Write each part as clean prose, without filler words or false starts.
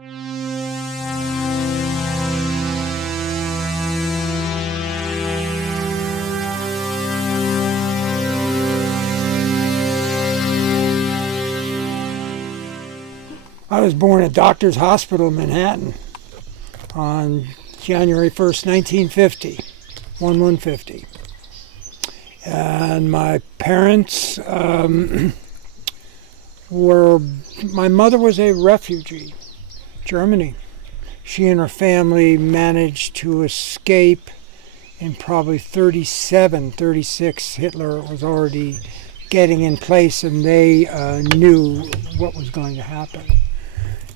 I was born at Doctors Hospital in Manhattan on January 1st, 1950, 1150. And my parents my mother was a refugee, Germany. She and her family managed to escape in probably 37, 36. Hitler was already getting in place, and they knew what was going to happen.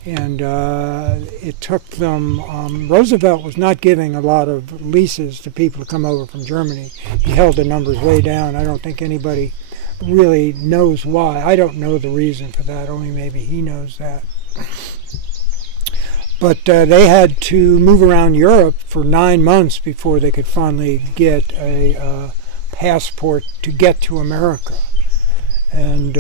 And it took them, Roosevelt was not giving a lot of leases to people to come over from Germany. He held the numbers way down. I don't think anybody really knows why. I don't know the reason for that, only maybe he knows that. But they had to move around Europe for 9 months before they could finally get a passport to get to America. And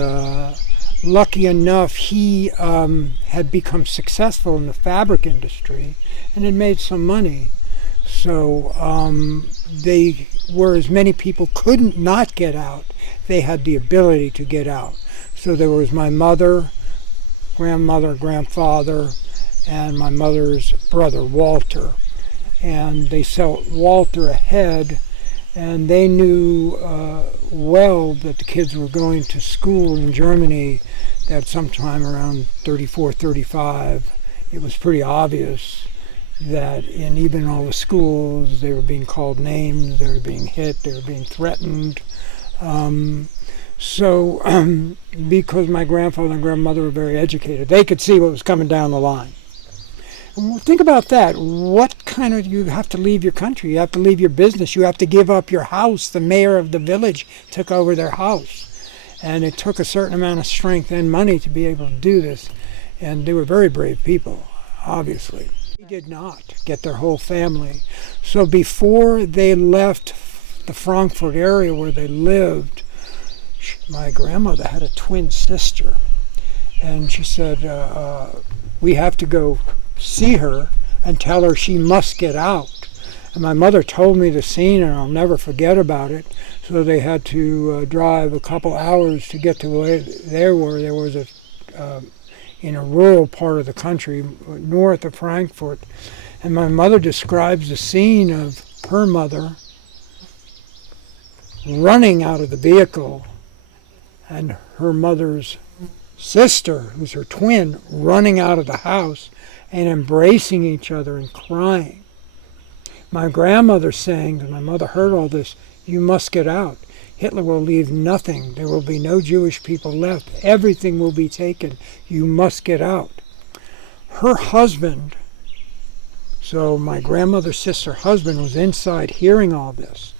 lucky enough, he had become successful in the fabric industry and had made some money. So they, whereas many people couldn't not get out, they had the ability to get out. So there was my mother, grandmother, grandfather, and my mother's brother, Walter. And they sent Walter ahead, and they knew well that the kids were going to school in Germany, that sometime around 34, 35, it was pretty obvious that in even all the schools they were being called names, they were being hit, they were being threatened. Because my grandfather and grandmother were very educated, they could see what was coming down the line. And think about that. What kind of, you have to leave your country, you have to leave your business, you have to give up your house. The mayor of the village took over their house. And it took a certain amount of strength and money to be able to do this. And they were very brave people, obviously. They did not get their whole family. So before they left the Frankfurt area where they lived, my grandmother had a twin sister. And she said, we have to go see her and tell her she must get out. And my mother told me the scene, and I'll never forget about it. So they had to drive a couple hours to get to where they were. There was in a rural part of the country, north of Frankfurt. And my mother describes the scene of her mother running out of the vehicle, and her mother's sister, who's her twin, running out of the house and embracing each other and crying. My grandmother saying, and my mother heard all this, you must get out. Hitler will leave nothing. There will be no Jewish people left. Everything will be taken. You must get out. Her husband, so my grandmother's sister's husband, was inside hearing all this,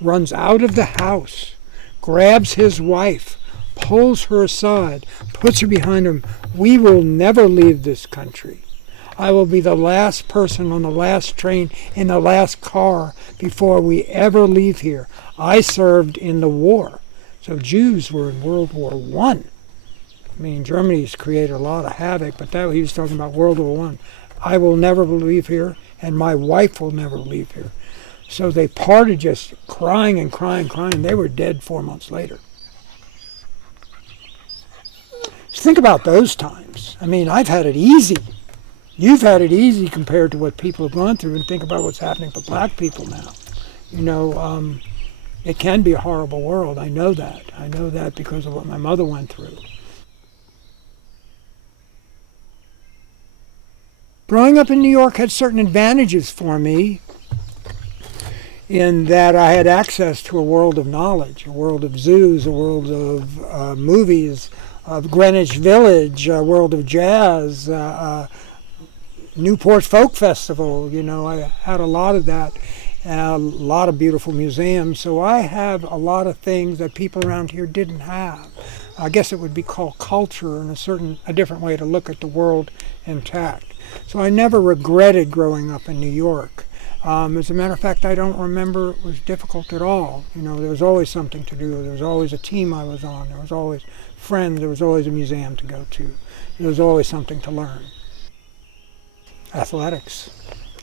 runs out of the house, grabs his wife, pulls her aside, puts her behind him. We will never leave this country. I will be the last person on the last train in the last car before we ever leave here. I served in the war. So Jews were in World War I. I mean, Germany's created a lot of havoc, but that he was talking about World War I. I will never leave here, and my wife will never leave here. So they parted, just crying and crying, crying. They were dead 4 months later. Just think about those times. I mean, I've had it easy. You've had it easy compared to what people have gone through, and think about what's happening for black people now. You know, it can be a horrible world. I know that. I know that because of what my mother went through. Growing up in New York had certain advantages for me in that I had access to a world of knowledge, a world of zoos, a world of movies, of Greenwich Village, a world of jazz, Newport Folk Festival. You know, I had a lot of that, a lot of beautiful museums. So I have a lot of things that people around here didn't have. I guess it would be called culture and a different way to look at the world intact. So I never regretted growing up in New York. As a matter of fact, I don't remember it was difficult at all. You know, there was always something to do. There was always a team I was on. There was always friends. There was always a museum to go to. There was always something to learn. athletics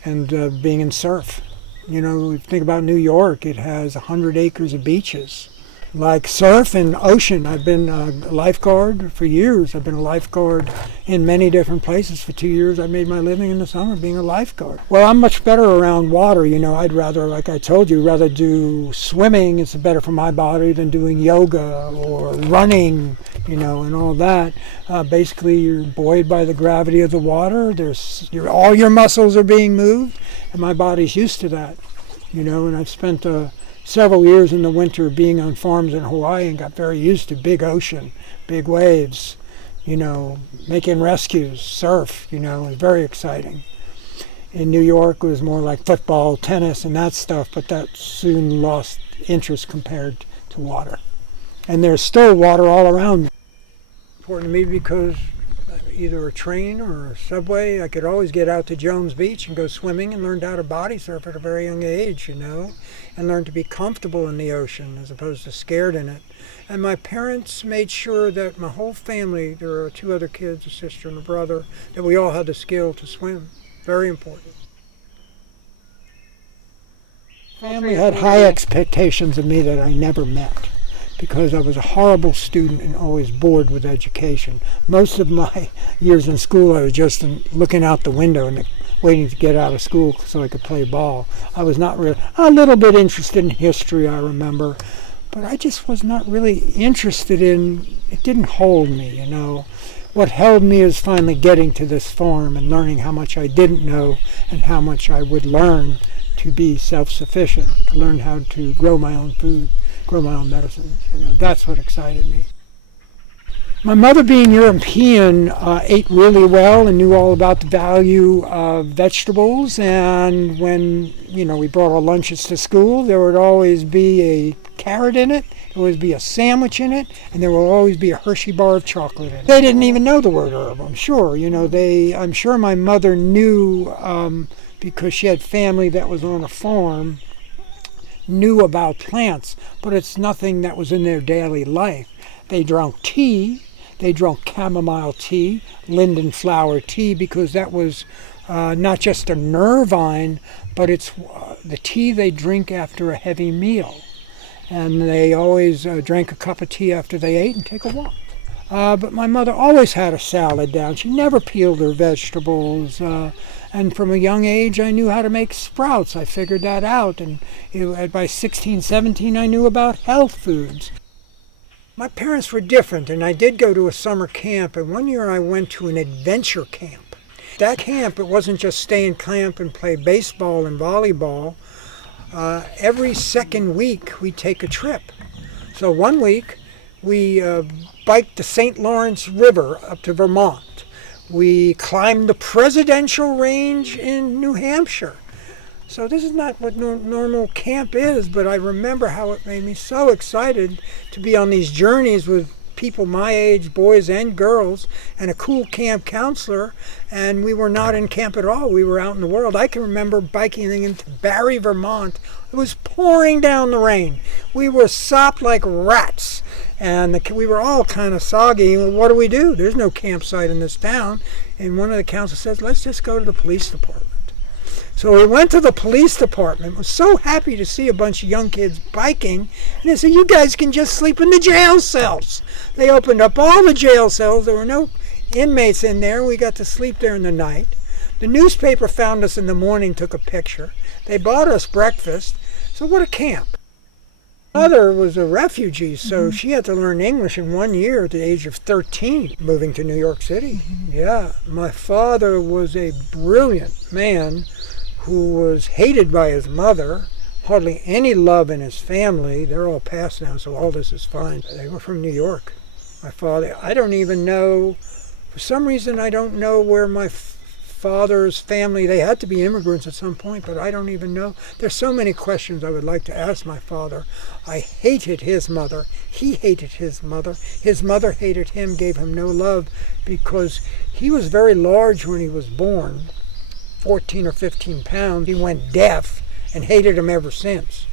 and being in surf. You know, if you think about New York, it has 100 acres of beaches. Like surf and ocean, I've been a lifeguard for years. I've been a lifeguard in many different places. For 2 years, I made my living in the summer being a lifeguard. Well, I'm much better around water. You know, I'd rather, like I told you, rather do swimming. It's better for my body than doing yoga or running, you know, and all that. Basically, you're buoyed by the gravity of the water. All your muscles are being moved, and my body's used to that, you know, and I've spent several years in the winter being on farms in Hawaii and got very used to big ocean, big waves, you know, making rescues, surf, you know, it was very exciting. In New York, it was more like football, tennis, and that stuff, but that soon lost interest compared to water. And there's still water all around me. Important to me because either a train or a subway, I could always get out to Jones Beach and go swimming, and learned how to body surf at a very young age, you know, and learned to be comfortable in the ocean as opposed to scared in it. And my parents made sure that my whole family, there were 2 other kids, a sister and a brother, that we all had the skill to swim. Very important. Family had high expectations of me that I never met, because I was a horrible student and always bored with education. Most of my years in school, I was just looking out the window and waiting to get out of school so I could play ball. I was not really, a little bit interested in history, I remember, but I just was not really interested in, it didn't hold me, you know. What held me is finally getting to this farm and learning how much I didn't know and how much I would learn to be self-sufficient, to learn how to grow my own food, grow my own medicines. You know, that's what excited me. My mother, being European, ate really well and knew all about the value of vegetables. And when, you know, we brought our lunches to school, there would always be a carrot in it, there would always be a sandwich in it, and there would always be a Hershey bar of chocolate in it. They didn't even know the word herb, I'm sure. You know, I'm sure my mother knew, because she had family that was on a farm, knew about plants, but it's nothing that was in their daily life. They drank tea. They drank chamomile tea, linden flower tea, because that was not just a nervine, but it's the tea they drink after a heavy meal. And they always drank a cup of tea after they ate and take a walk. But my mother always had a salad down. She never peeled her vegetables. And from a young age, I knew how to make sprouts. I figured that out. And by 16, 17, I knew about health foods. My parents were different, and I did go to a summer camp, and one year I went to an adventure camp. That camp, it wasn't just stay in camp and play baseball and volleyball. Every second week, we'd take a trip. So one week, we biked the St. Lawrence River up to Vermont. We climbed the Presidential Range in New Hampshire. So this is not what normal camp is, but I remember how it made me so excited to be on these journeys with people my age, boys and girls, and a cool camp counselor, and we were not in camp at all. We were out in the world. I can remember biking into Barre, Vermont. It was pouring down the rain. We were sopped like rats, and we were all kind of soggy. What do? There's no campsite in this town. And one of the counselors says, let's just go to the police department. So we went to the police department, was so happy to see a bunch of young kids biking, and they said, you guys can just sleep in the jail cells. They opened up all the jail cells. There were no inmates in there. We got to sleep there in the night. The newspaper found us in the morning, took a picture. They bought us breakfast. So what a camp. Mother was a refugee, so she had to learn English in 1 year at the age of 13, moving to New York City. Yeah, my father was a brilliant man who was hated by his mother, hardly any love in his family. They're all passed now, so all this is fine. They were from New York. My father, I don't even know, for some reason I don't know where my father's family, they had to be immigrants at some point, but I don't even know. There's so many questions I would like to ask my father. I hated his mother. He hated his mother. His mother hated him, gave him no love, because he was very large when he was born. 14 or 15 pounds. He went deaf and hated him ever since.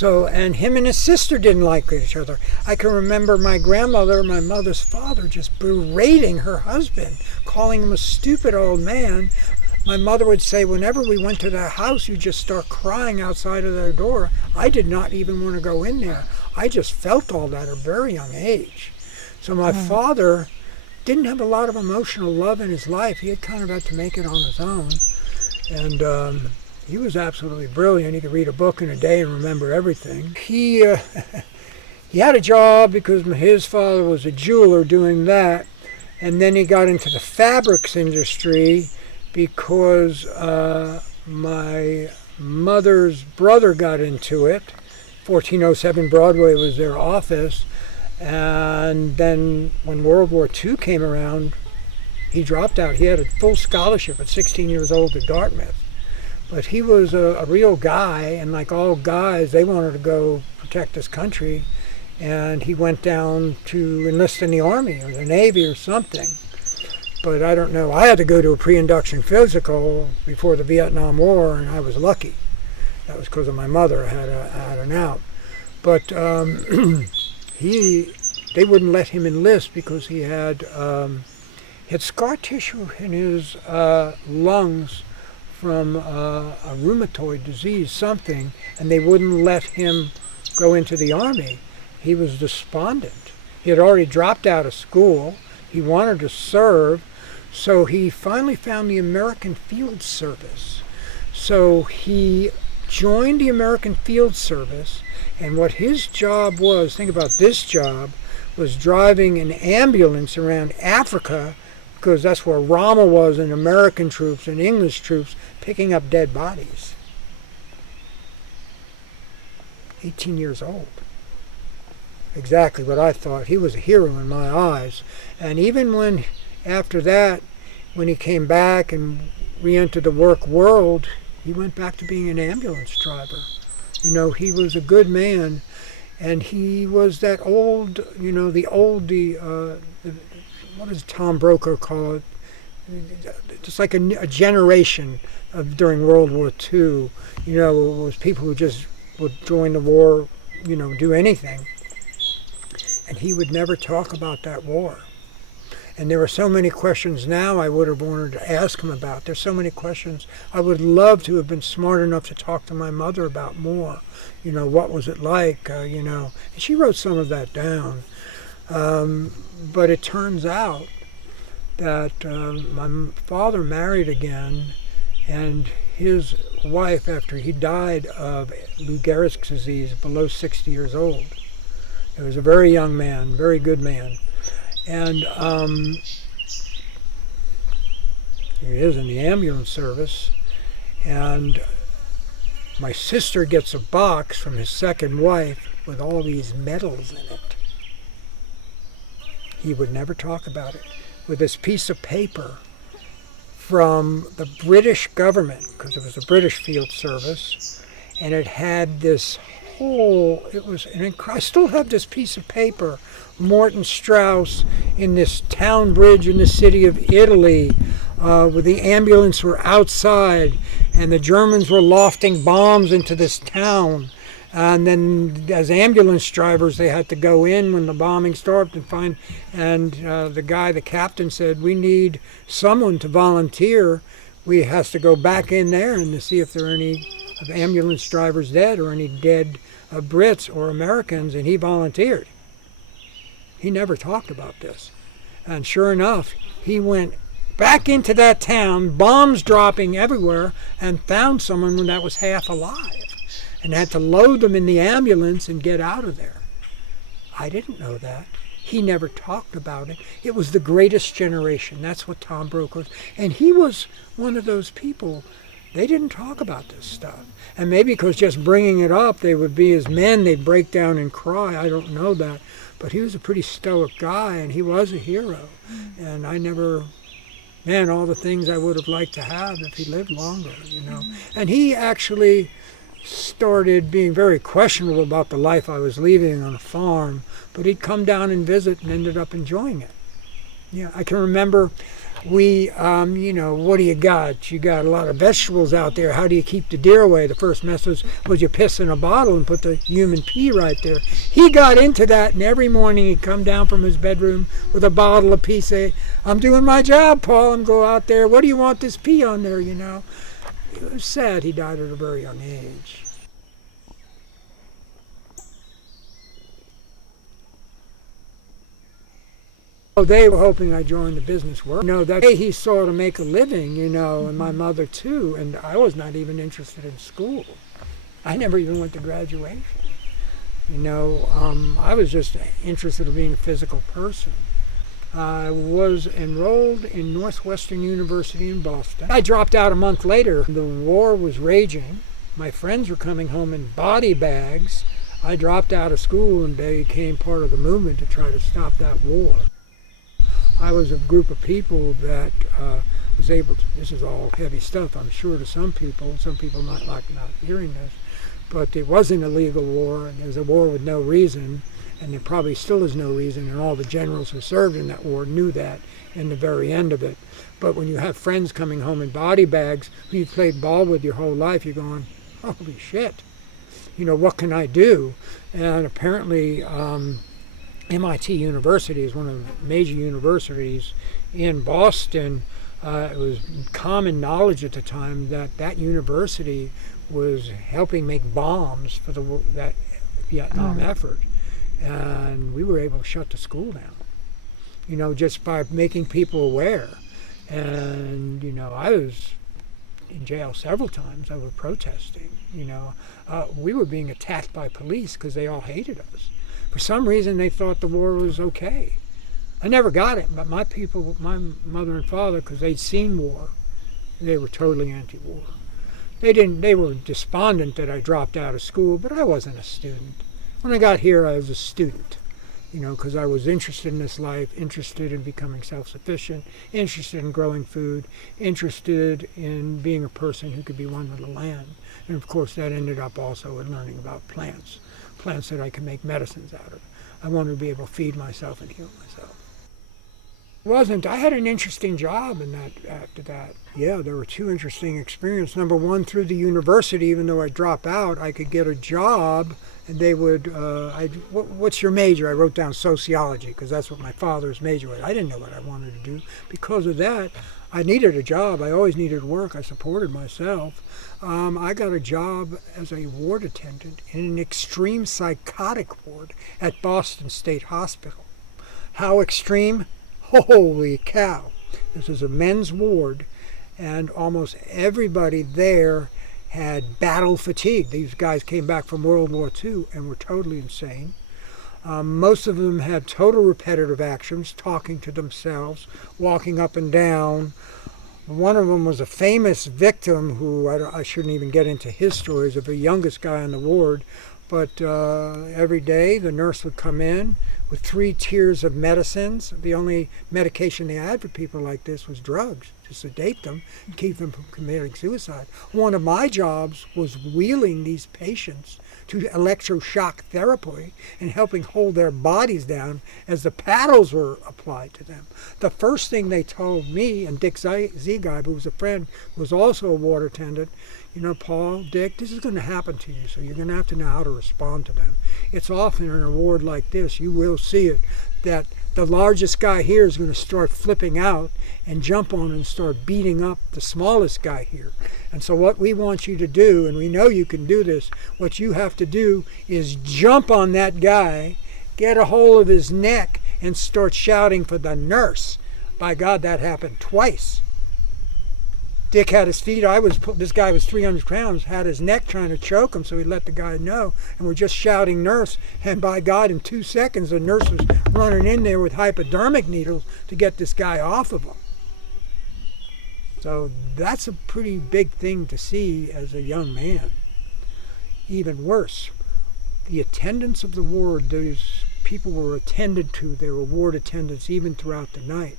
So, and him and his sister didn't like each other. I can remember my grandmother, my mother's father, just berating her husband, calling him a stupid old man. My mother would say, whenever we went to their house, you just start crying outside of their door. I did not even want to go in there. I just felt all that at a very young age. So my father didn't have a lot of emotional love in his life. He had kind of had to make it on his own. And he was absolutely brilliant. He could read a book in a day and remember everything. He had a job because his father was a jeweler doing that. And then he got into the fabrics industry because my mother's brother got into it. 1407 Broadway was their office. And then when World War II came around, he dropped out. He had a full scholarship at 16 years old at Dartmouth. But he was a real guy, and like all guys, they wanted to go protect this country. And he went down to enlist in the Army or the Navy or something. But I don't know. I had to go to a pre-induction physical before the Vietnam War, and I was lucky. That was because of my mother. I had an out. But they wouldn't let him enlist because he had scar tissue in his lungs from a rheumatoid disease, something, and they wouldn't let him go into the Army. He was despondent. He had already dropped out of school. He wanted to serve, so he finally found the American Field Service. So he joined the American Field Service, and what his job was, think about this job, was driving an ambulance around Africa, because that's where Rama was, and American troops and English troops picking up dead bodies. 18 years old. Exactly what I thought. He was a hero in my eyes. And even when, after that, when he came back and re-entered the work world, he went back to being an ambulance driver. You know, he was a good man, and he was that old, you know, what does Tom Brokaw call it? Just like a generation of during World War II. You know, it was people who just would join the war, you know, do anything. And he would never talk about that war. And there were so many questions now I would have wanted to ask him about. There's so many questions I would love to have been smart enough to talk to my mother about more. You know, what was it like, you know. And she wrote some of that down. But it turns out that my father married again, and his wife, after he died of Lou Gehrig's disease, below 60 years old. He was a very young man, very good man. And he is in the ambulance service, and my sister gets a box from his second wife with all these medals in it. He would never talk about it. With this piece of paper from the British government, because it was the British Field Service, and it had this whole, it was I still have this piece of paper, Morton Strauss in this town bridge in the city of Italy, where the ambulance were outside, and the Germans were lofting bombs into this town. And then as ambulance drivers, they had to go in when the bombing started and the captain said, we need someone to volunteer. We has to go back in there and to see if there are any ambulance drivers dead or any dead Brits or Americans, and he volunteered. He never talked about this. And sure enough, he went back into that town, bombs dropping everywhere, and found someone that was half alive, and had to load them in the ambulance and get out of there. I didn't know that. He never talked about it. It was the greatest generation. That's what Tom Brokaw was. And he was one of those people, they didn't talk about this stuff. And maybe because just bringing it up, they would be as men, they'd break down and cry. I don't know that. But he was a pretty stoic guy, and he was a hero. And I never, man, all the things I would have liked to have if he lived longer, you know. And he actually started being very questionable about the life I was leading on a farm, but he'd come down and visit and ended up enjoying it. Yeah, I can remember what do you got? You got a lot of vegetables out there. How do you keep the deer away? The first message was you piss in a bottle and put the human pee right there. He got into that, and every morning he'd come down from his bedroom with a bottle of pee, say, I'm doing my job, Paul. I'm go out there. What do you want this pee on there, It was sad he died at a very young age. They were hoping I joined the business work. That he saw to make a living, and my mother too, and I was not even interested in school. I never even went to graduation. I was just interested in being a physical person. I was enrolled in Northwestern University in Boston. I dropped out a month later. The war was raging. My friends were coming home in body bags. I dropped out of school and became part of the movement to try to stop that war. I was a group of people that was able to, this is all heavy stuff, I'm sure, to some people might like not hearing this, but it was an illegal war, and it was a war with no reason, and there probably still is no reason, and all the generals who served in that war knew that in the very end of it. But when you have friends coming home in body bags who you've played ball with your whole life, you're going, holy shit, what can I do? And apparently, MIT University is one of the major universities in Boston. It was common knowledge at the time that university was helping make bombs for that Vietnam effort. And we were able to shut the school down, just by making people aware. And, I was in jail several times over protesting, we were being attacked by police because they all hated us. For some reason, they thought the war was okay. I never got it, but my people, my mother and father, because they'd seen war, they were totally anti-war. They were despondent that I dropped out of school, but I wasn't a student. When I got here, I was a student, because I was interested in this life, interested in becoming self-sufficient, interested in growing food, interested in being a person who could be one with the land. And of course, that ended up also in learning about plants that I can make medicines out of. I wanted to be able to feed myself and heal myself. I had an interesting job after that. Yeah, there were two interesting experiences. Number one, through the university, even though I dropped out, I could get a job, and they would, what's your major? I wrote down sociology, because that's what my father's major was. I didn't know what I wanted to do. Because of that, I needed a job. I always needed work. I supported myself. I got a job as a ward attendant in an extreme psychotic ward at Boston State Hospital. How extreme? Holy cow. This is a men's ward, and almost everybody there had battle fatigue. These guys came back from World War II and were totally insane. Most of them had total repetitive actions, talking to themselves, walking up and down. One of them was a famous victim who, I shouldn't even get into his stories, of the youngest guy on the ward, but every day the nurse would come in with 3 tiers of medicines. The only medication they had for people like this was drugs, to sedate them and keep them from committing suicide. One of my jobs was wheeling these patients to electroshock therapy and helping hold their bodies down as the paddles were applied to them. The first thing they told me, and Dick Ziegab, who was a friend, was also a ward attendant, Paul, Dick, this is going to happen to you, so you're going to have to know how to respond to them. It's often in a ward like this, you will see it, that the largest guy here is going to start flipping out and jump on and start beating up the smallest guy here. And so what we want you to do, and we know you can do this, what you have to do is jump on that guy, get a hold of his neck, and start shouting for the nurse. By God, that happened twice. Dick had his feet, this guy was 300 pounds, had his neck trying to choke him, so he let the guy know, and we're just shouting nurse, and by God, in 2 seconds, the nurse was running in there with hypodermic needles to get this guy off of him. So that's a pretty big thing to see as a young man. Even worse, the attendants of the ward, those people were attended to, they were ward attendants even throughout the night.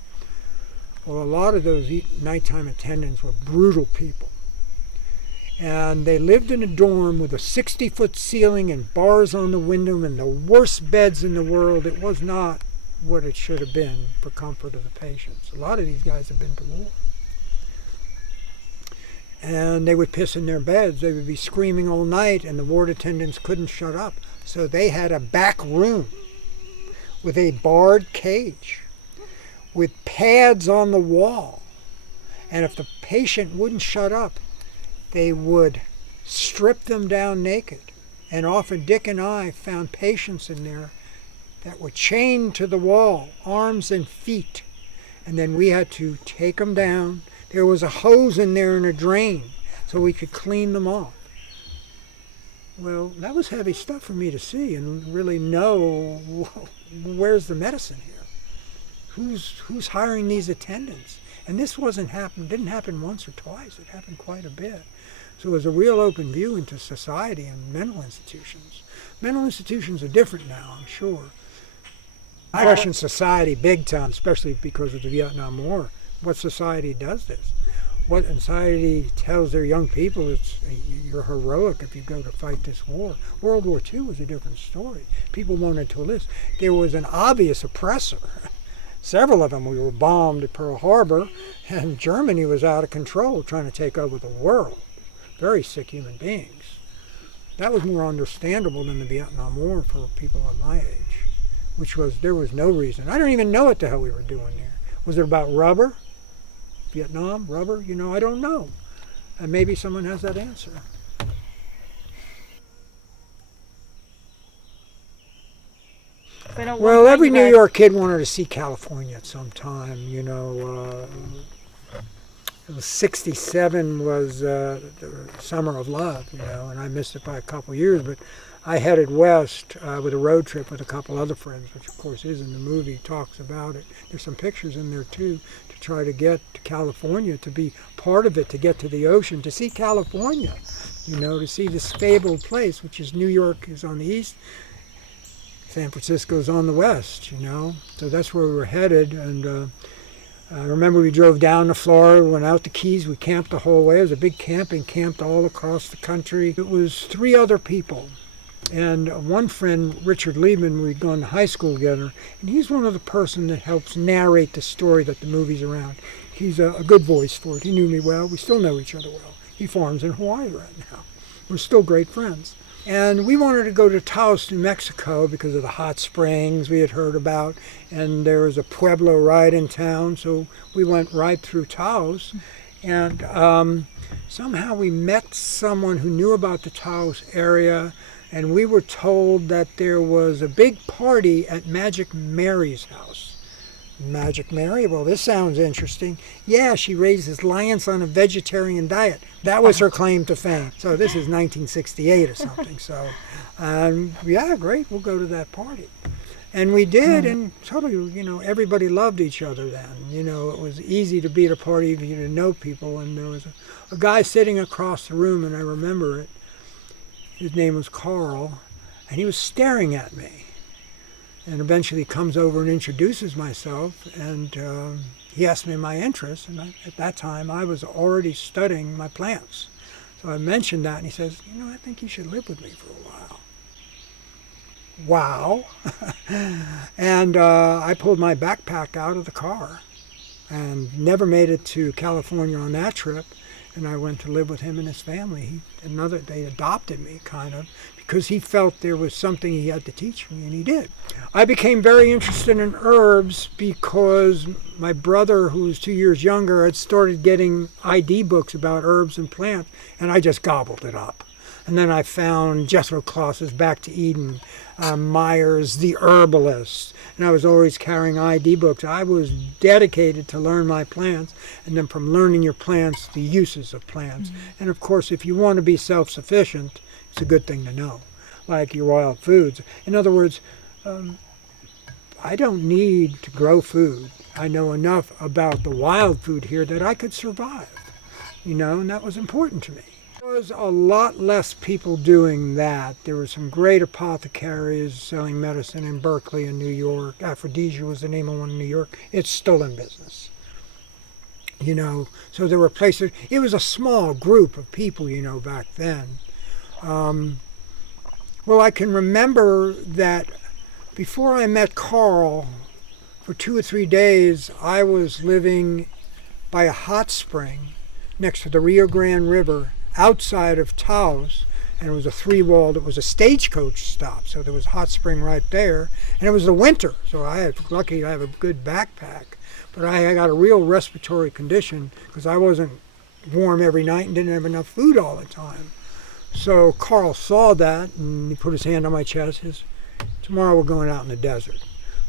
Well, a lot of those nighttime attendants were brutal people. And they lived in a dorm with a 60-foot ceiling and bars on the window and the worst beds in the world. It was not what it should have been for comfort of the patients. A lot of these guys have been to war. And they would piss in their beds. They would be screaming all night, and the ward attendants couldn't shut up. So they had a back room with a barred cage with pads on the wall. And if the patient wouldn't shut up, they would strip them down naked. And often Dick and I found patients in there that were chained to the wall, arms and feet. And then we had to take them down. There was a hose in there and a drain so we could clean them off. Well, that was heavy stuff for me to see and really know where's the medicine here. Who's hiring these attendants? And this didn't happen once or twice. It happened quite a bit. So it was a real open view into society and mental institutions. Mental institutions are different now, I'm sure. I question society big time, especially because of the Vietnam War. What society does this? What society tells their young people you're heroic if you go to fight this war. World War II was a different story. People wanted to enlist. There was an obvious oppressor. Several of them we were bombed at Pearl Harbor, and Germany was out of control trying to take over the world. Very sick human beings. That was more understandable than the Vietnam War for people of my age, there was no reason. I don't even know what the hell we were doing there. Was it about rubber? Vietnam, rubber? I don't know. And maybe someone has that answer. Well, every New York kid wanted to see California at some time, It was 67 was the summer of love, and I missed it by a couple years, but I headed west with a road trip with a couple other friends, which of course is in the movie, talks about it. There's some pictures in there too, to try to get to California, to be part of it, to get to the ocean, to see California, to see this fabled place, which is New York is on the east, San Francisco's on the west, So that's where we were headed, and I remember we drove down to Florida, went out to Keys, we camped the whole way. It was a big camping camp all across the country. It was 3 other people. And one friend, Richard Liebman, we'd gone to high school together, and he's one of the person that helps narrate the story that the movie's around. He's a good voice for it. He knew me well. We still know each other well. He farms in Hawaii right now. We're still great friends. And we wanted to go to Taos, New Mexico, because of the hot springs we had heard about, and there was a pueblo right in town, so we went right through Taos. And somehow we met someone who knew about the Taos area, and we were told that there was a big party at Magic Mary's house. Magic Mary? Well, this sounds interesting. Yeah, she raises lions on a vegetarian diet. That was her claim to fame. So this is 1968 or something. So, yeah, great, we'll go to that party. And we did, and totally, everybody loved each other then. It was easy to be at a party if you didn't know people. And there was a guy sitting across the room, and I remember it. His name was Carl, and he was staring at me. And eventually comes over and introduces myself, and he asked me my interests, and at that time I was already studying my plants. So I mentioned that, and he says, I think you should live with me for a while. Wow. And I pulled my backpack out of the car and never made it to California on that trip, and I went to live with him and his family. They adopted me, kind of, because he felt there was something he had to teach me, and he did. I became very interested in herbs because my brother, who was 2 years younger, had started getting ID books about herbs and plants, and I just gobbled it up. And then I found Jethro Kloss's Back to Eden, Myers, The Herbalist, and I was always carrying ID books. I was dedicated to learn my plants, and then from learning your plants, the uses of plants. And of course, if you want to be self-sufficient, it's a good thing to know, like your wild foods. In other words, I don't need to grow food. I know enough about the wild food here that I could survive, and that was important to me. There was a lot less people doing that. There were some great apothecaries selling medicine in Berkeley and New York. Aphrodisia was the name of one in New York. It's still in business. So there were places. It was a small group of people, back then. Well, I can remember that before I met Carl, for 2 or 3 days, I was living by a hot spring next to the Rio Grande River outside of Taos, and it was a 3-walled, it was a stagecoach stop, so there was a hot spring right there, and it was the winter, so I had lucky to have a good backpack, but I got a real respiratory condition because I wasn't warm every night and didn't have enough food all the time. So Carl saw that, and he put his hand on my chest. He says, tomorrow we're going out in the desert.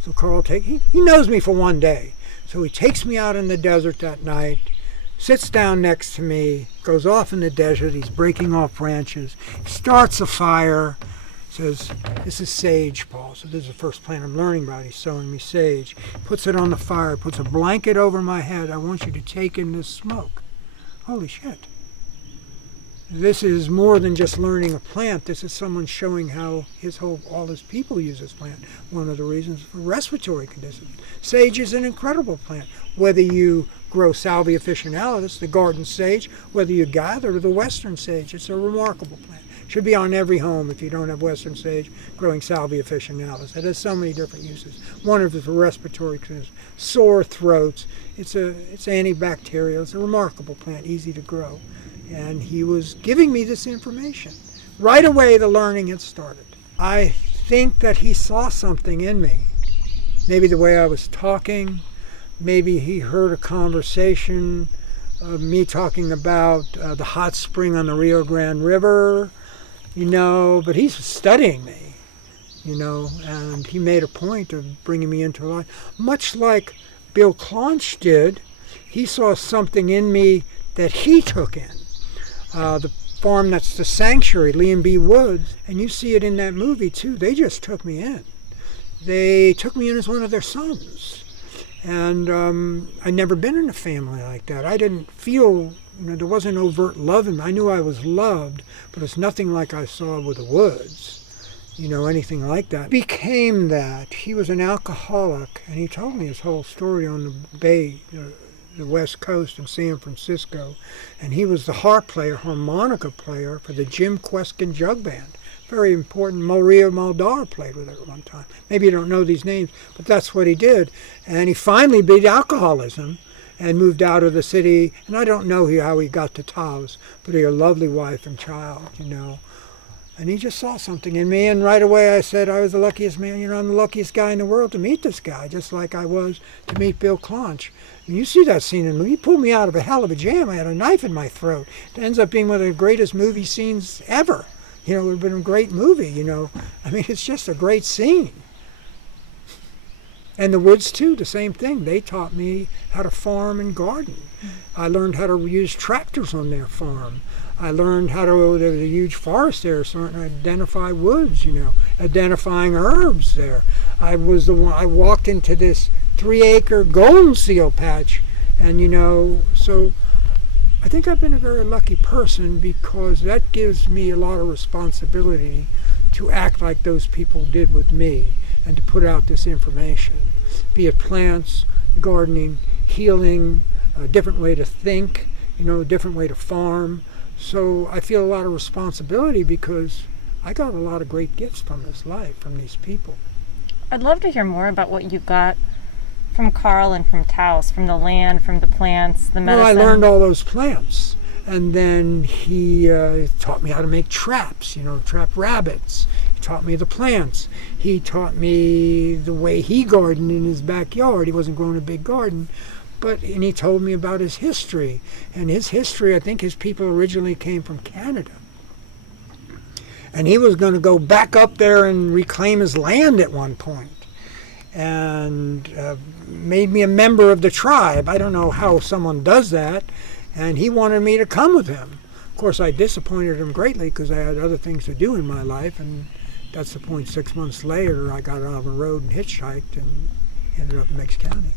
So Carl, he knows me for 1 day. So he takes me out in the desert that night, sits down next to me, goes off in the desert. He's breaking off branches, starts a fire, says, this is sage, Paul. So this is the first plant I'm learning about. He's showing me sage. Puts it on the fire, puts a blanket over my head. I want you to take in this smoke. Holy shit. This is more than just learning a plant. This is someone showing how all his people use this plant. One of the reasons for respiratory conditions. Sage is an incredible plant. Whether you grow Salvia officinalis, the garden sage, whether you gather the western sage, it's a remarkable plant. Should be on every home if you don't have western sage growing Salvia officinalis. It has so many different uses. One of it for respiratory conditions, sore throats. It's antibacterial. It's a remarkable plant, easy to grow. And he was giving me this information. Right away, the learning had started. I think that he saw something in me. Maybe the way I was talking, maybe he heard a conversation of me talking about the hot spring on the Rio Grande River, but he's studying me, and he made a point of bringing me into life. Much like Bill Claunch did, he saw something in me that he took in. The farm that's the sanctuary, Liam B. Woods, and you see it in that movie too, they just took me in. They took me in as one of their sons. And I'd never been in a family like that. I didn't feel, there wasn't overt love in me. I knew I was loved, but it's nothing like I saw with the Woods, anything like that. Became that. He was an alcoholic, and he told me his whole story on the bay, the West Coast in San Francisco, and he was the harmonica player for the Jim Kweskin Jug Band. Very important. Maria Muldaur played with it at one time. Maybe you don't know these names, but that's what he did. And he finally beat alcoholism and moved out of the city. And I don't know how he got to Taos, but he had a lovely wife and child, And he just saw something in me, and right away I said I was the luckiest man. I'm the luckiest guy in the world to meet this guy, just like I was to meet Bill Claunch. And you see that scene in the movie. He pulled me out of a hell of a jam. I had a knife in my throat. It ends up being one of the greatest movie scenes ever. It would have been a great movie, it's just a great scene. And the Woods, too, the same thing. They taught me how to farm and garden. I learned how to use tractors on their farm. I learned how to, there was a huge forest there, starting to identify woods, identifying herbs there. I walked into this 3-acre golden seal patch, and, so I think I've been a very lucky person because that gives me a lot of responsibility to act like those people did with me and to put out this information, be it plants, gardening, healing, a different way to think, a different way to farm. So I feel a lot of responsibility because I got a lot of great gifts from this life, from these people. I'd love to hear more about what you got from Carl and from Taos, from the land, from the plants, the medicine. Well, I learned all those plants. And then he taught me how to make traps, trap rabbits. He taught me the plants. He taught me the way he gardened in his backyard. He wasn't growing a big garden. And he told me about his history. And his history, I think his people originally came from Canada. And he was going to go back up there and reclaim his land at one point. And made me a member of the tribe. I don't know how someone does that. And he wanted me to come with him. Of course, I disappointed him greatly because I had other things to do in my life. And that's the point. 6 months later, I got out on the road and hitchhiked and ended up in Meigs County.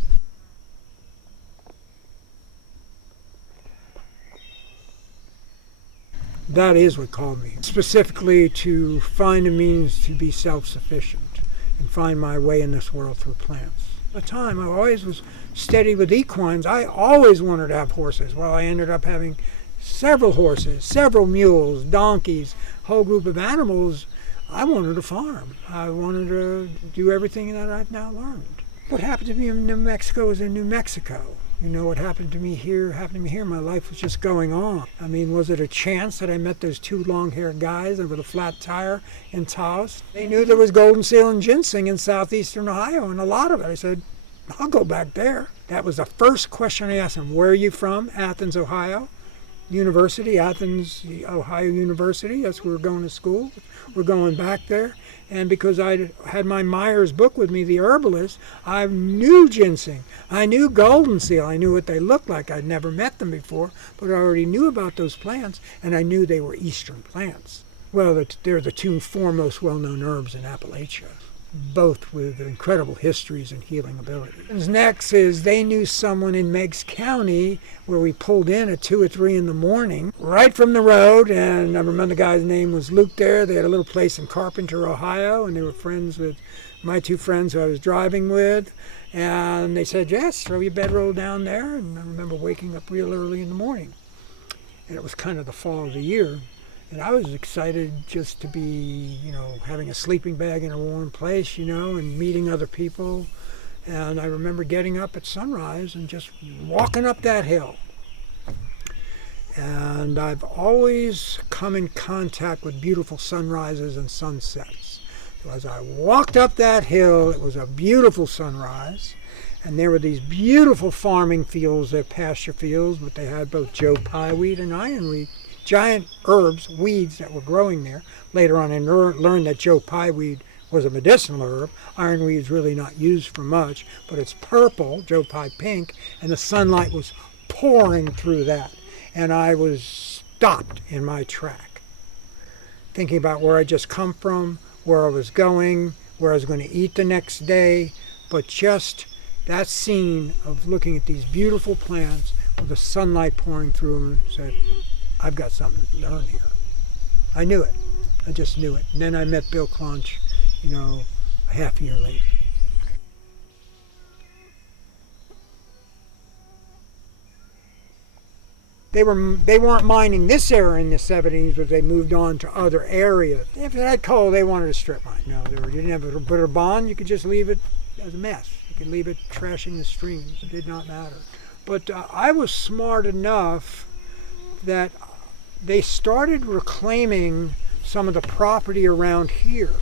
That is what called me, specifically to find a means to be self-sufficient and find my way in this world through plants. At the time, I always was steady with equines. I always wanted to have horses. Well, I ended up having several horses, several mules, donkeys, a whole group of animals. I wanted to farm. I wanted to do everything that I've now learned. What happened to me in New Mexico was in New Mexico. You know, what happened to me here happened to me here. My life was just going on. I mean, was it a chance that I met those two long-haired guys over the flat tire in Taos? They knew there was golden seal and ginseng in southeastern Ohio, and a lot of it. I said, I'll go back there. That was the first question I asked them. Where are you from? Athens, Ohio. University, Athens, Ohio University. That's where we're going to school. We're going back there. And because I had my Myers book with me, The Herbalist, I knew ginseng. I knew golden seal. I knew what they looked like. I'd never met them before, but I already knew about those plants, and I knew they were eastern plants. Well, they're the two foremost well-known herbs in Appalachia, both with incredible histories and healing abilities. Next is they knew someone in Meigs County where we pulled in at 2 or 3 in the morning, right from the road, and I remember the guy's name was Luke there. They had a little place in Carpenter, Ohio, and they were friends with my two friends who I was driving with, and they said, Jess, throw your bedroll down there, and I remember waking up real early in the morning, and it was kind of the fall of the year. And I was excited just to be, you know, having a sleeping bag in a warm place, you know, and meeting other people. And I remember getting up at sunrise and just walking up that hill. And I've always come in contact with beautiful sunrises and sunsets. So as I walked up that hill, it was a beautiful sunrise. And there were these beautiful farming fields, they're pasture fields, but they had both Joe Pyeweed and ironweed. Giant herbs, weeds that were growing there. Later on I learned that Joe Pyeweed was a medicinal herb. Ironweed is really not used for much, but it's purple, Joe Pye pink, and the sunlight was pouring through that. And I was stopped in my track, thinking about where I just come from, where I was going, where I was going to eat the next day, but just that scene of looking at these beautiful plants with the sunlight pouring through them said, I've got something to learn here. I knew it. I just knew it. And then I met Bill Clonch, you know, a half a year later. They weren't mining this area in the 70s, but they moved on to other areas. If it had coal, they wanted to strip mine. No, you didn't have to put a bond. You could just leave it as a mess. You could leave it trashing the streams. It did not matter. But I was smart enough that they started reclaiming some of the property around here.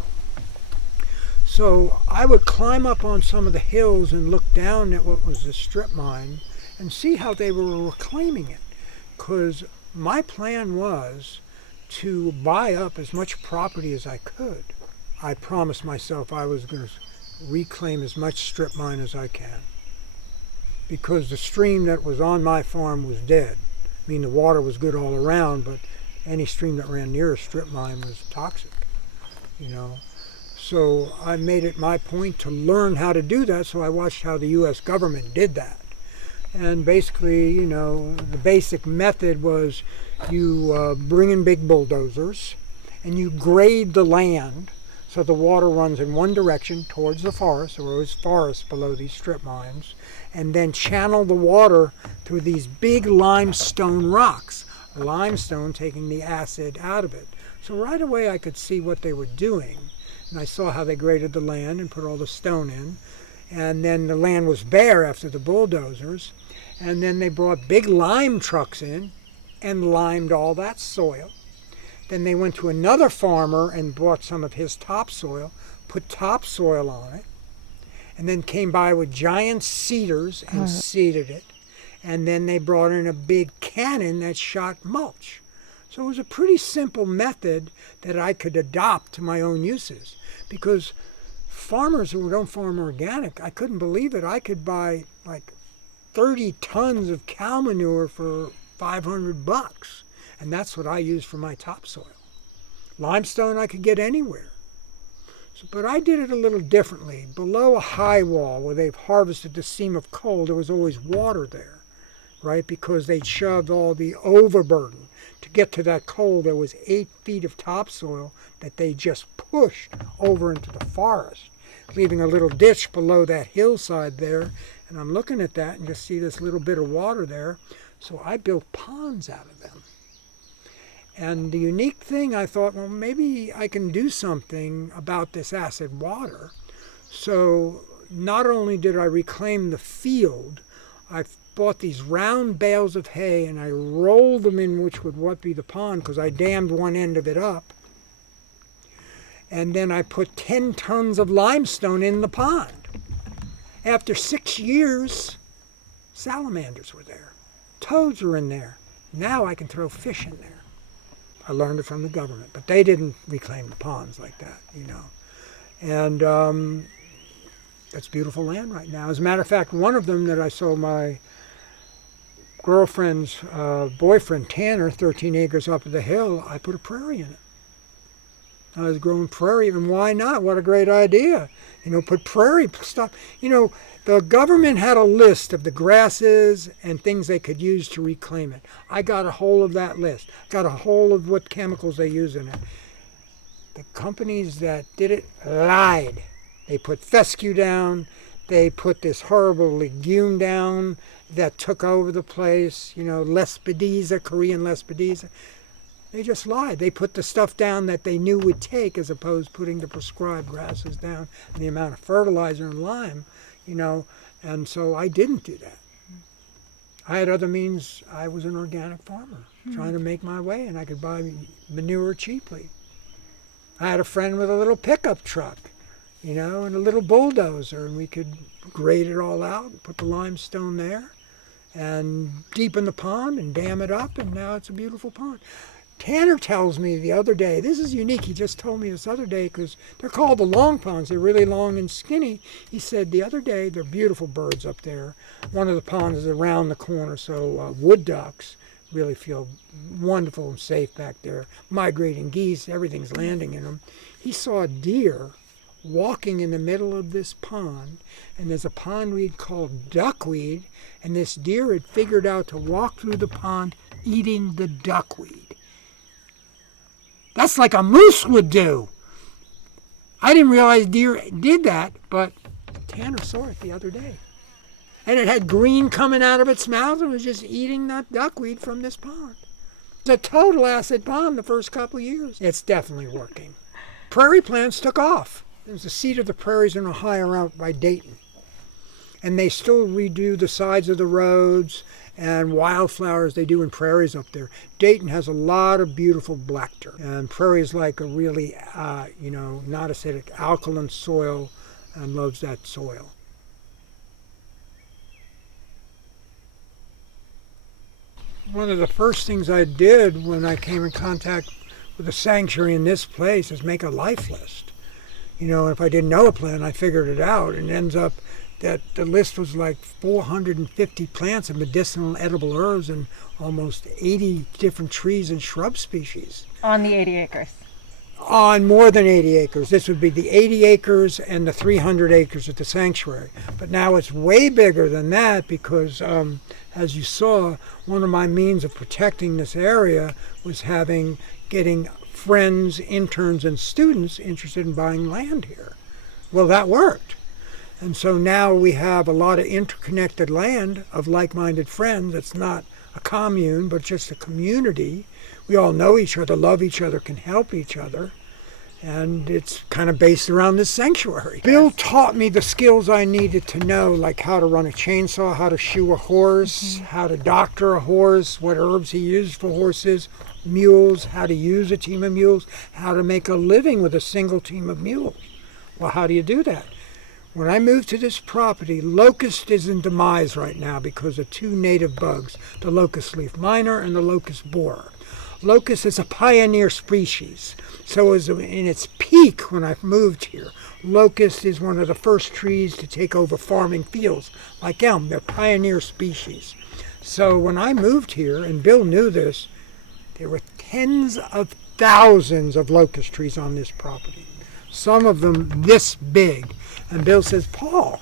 So I would climb up on some of the hills and look down at what was the strip mine and see how they were reclaiming it. Because my plan was to buy up as much property as I could. I promised myself I was going to reclaim as much strip mine as I can. Because the stream that was on my farm was dead. I mean, the water was good all around, but any stream that ran near a strip mine was toxic, you know. So I made it my point to learn how to do that, so I watched how the U.S. government did that. And basically, you know, the basic method was you bring in big bulldozers, and you grade the land so the water runs in one direction towards the forest. There was forest below these strip mines, and then channel the water through these big limestone rocks. Limestone taking the acid out of it. So right away I could see what they were doing. And I saw how they graded the land and put all the stone in. And then the land was bare after the bulldozers. And then they brought big lime trucks in and limed all that soil. Then they went to another farmer and bought some of his topsoil, put topsoil on it, and then came by with giant seeders and seeded it. And then they brought in a big cannon that shot mulch. So it was a pretty simple method that I could adopt to my own uses. Because farmers who don't farm organic, I couldn't believe it. I could buy like 30 tons of cow manure for $500. And that's what I use for my topsoil. Limestone I could get anywhere. But I did it a little differently. Below a high wall where they've harvested the seam of coal, there was always water there, right? Because they'd shoved all the overburden. To get to that coal, there was 8 feet of topsoil that they just pushed over into the forest, leaving a little ditch below that hillside there. And I'm looking at that and just see this little bit of water there. So I built ponds out of them. And the unique thing, I thought, well, maybe I can do something about this acid water. So not only did I reclaim the field, I bought these round bales of hay and I rolled them in which would what be the pond, because I dammed one end of it up. And then I put 10 tons of limestone in the pond. After 6 years, salamanders were there. Toads were in there. Now I can throw fish in there. I learned it from the government, but they didn't reclaim the ponds like that, you know. And it's beautiful land right now. As a matter of fact, one of them that I sold my girlfriend's boyfriend, Tanner, 13 acres up the hill, I put a prairie in it. I was growing prairie, and why not? What a great idea. You know, put prairie stuff. You know, the government had a list of the grasses and things they could use to reclaim it. I got a hold of that list. Got a hold of what chemicals they use in it. The companies that did it lied. They put fescue down. They put this horrible legume down that took over the place. You know, lespedeza, Korean lespedeza. They just lied. They put the stuff down that they knew would take, as opposed to putting the prescribed grasses down and the amount of fertilizer and lime, you know. And so I didn't do that. I had other means. I was an organic farmer trying to make my way, and I could buy manure cheaply. I had a friend with a little pickup truck, you know, and a little bulldozer, and we could grade it all out and put the limestone there and deepen the pond and dam it up, and now it's a beautiful pond. Tanner tells me the other day, this is unique, he just told me this other day, because they're called the long ponds, they're really long and skinny. He said the other day, they're beautiful birds up there. One of the ponds is around the corner, so wood ducks really feel wonderful and safe back there. Migrating geese, everything's landing in them. He saw a deer walking in the middle of this pond, and there's a pondweed called duckweed, and this deer had figured out to walk through the pond eating the duckweed. That's like a moose would do. I didn't realize deer did that, but Tanner saw it the other day. And it had green coming out of its mouth and was just eating that duckweed from this pond. It's a total acid pond the first couple of years. It's definitely working. Prairie plants took off. There's the seat of the prairies in Ohio out by Dayton. And they still redo the sides of the roads and wildflowers they do in prairies up there. Dayton has a lot of beautiful black dirt. And prairies like a really, not acidic, alkaline soil, and loves that soil. One of the first things I did when I came in contact with the sanctuary in this place is make a life list. You know, if I didn't know a plant, I figured it out, and it ends up that the list was like 450 plants of medicinal edible herbs and almost 80 different trees and shrub species. On the 80 acres? On more than 80 acres. This would be the 80 acres and the 300 acres at the sanctuary. But now it's way bigger than that because, as you saw, one of my means of protecting this area was getting friends, interns, and students interested in buying land here. Well, that worked. And so now we have a lot of interconnected land of like-minded friends. It's not a commune, but just a community. We all know each other, love each other, can help each other. And it's kind of based around this sanctuary. Bill taught me the skills I needed to know, like how to run a chainsaw, how to shoe a horse, how to doctor a horse, what herbs he used for horses, mules, how to use a team of mules, how to make a living with a single team of mules. Well, how do you do that? When I moved to this property, locust is in demise right now because of two native bugs, the locust leaf miner and the locust borer. Locust is a pioneer species, so in its peak when I moved here, locust is one of the first trees to take over farming fields, like elm. They're pioneer species. So when I moved here, and Bill knew this, there were tens of thousands of locust trees on this property, some of them this big. And Bill says, Paul,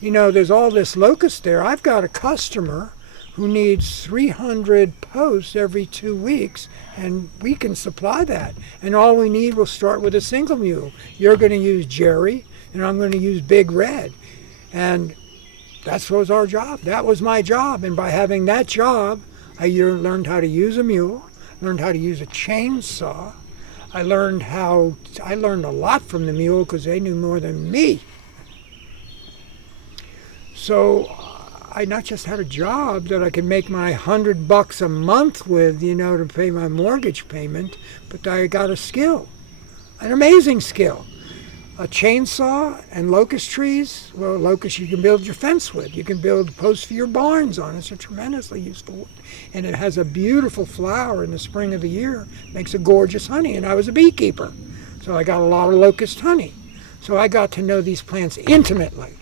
you know, there's all this locust there. I've got a customer who needs 300 posts every 2 weeks, and we can supply that. And all we need will start with a single mule. You're going to use Jerry, and I'm going to use Big Red. And that was our job. That was my job. And by having that job, I learned how to use a mule, learned how to use a chainsaw. I learned a lot from the mule because they knew more than me. So I not just had a job that I could make my $100 a month with, to pay my mortgage payment, but I got a skill, an amazing skill. A chainsaw and locust trees. Well, locust you can build your fence with. You can build posts for your barns on. It's a tremendously useful wood. And it has a beautiful flower in the spring of the year. Makes a gorgeous honey. And I was a beekeeper, so I got a lot of locust honey. So I got to know these plants intimately.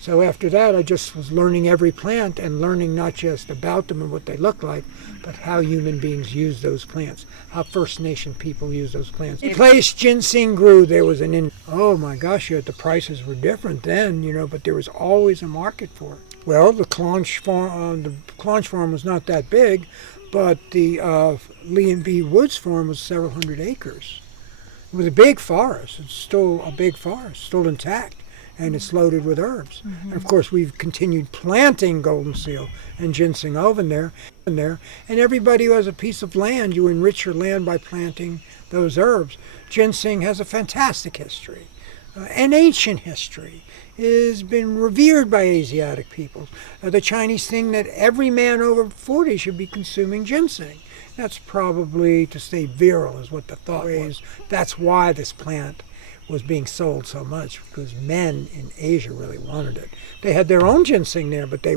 So after that, I just was learning every plant and learning not just about them and what they look like, but how human beings use those plants, how First Nation people use those plants. The place ginseng grew, there was oh my gosh, the prices were different then, but there was always a market for it. Well, the Clonch farm was not that big, but the Lee and B Woods farm was several hundred acres. It was a big forest. It's still a big forest, still intact. And it's loaded with herbs. Mm-hmm. And of course, we've continued planting golden seal and ginseng over there. And everybody who has a piece of land, you enrich your land by planting those herbs. Ginseng has a fantastic history, an ancient history. It has been revered by Asiatic peoples. The Chinese think that every man over 40 should be consuming ginseng. That's probably to stay virile is what the thought was. That's why this plant was being sold so much, because men in Asia really wanted it. They had their own ginseng there, but they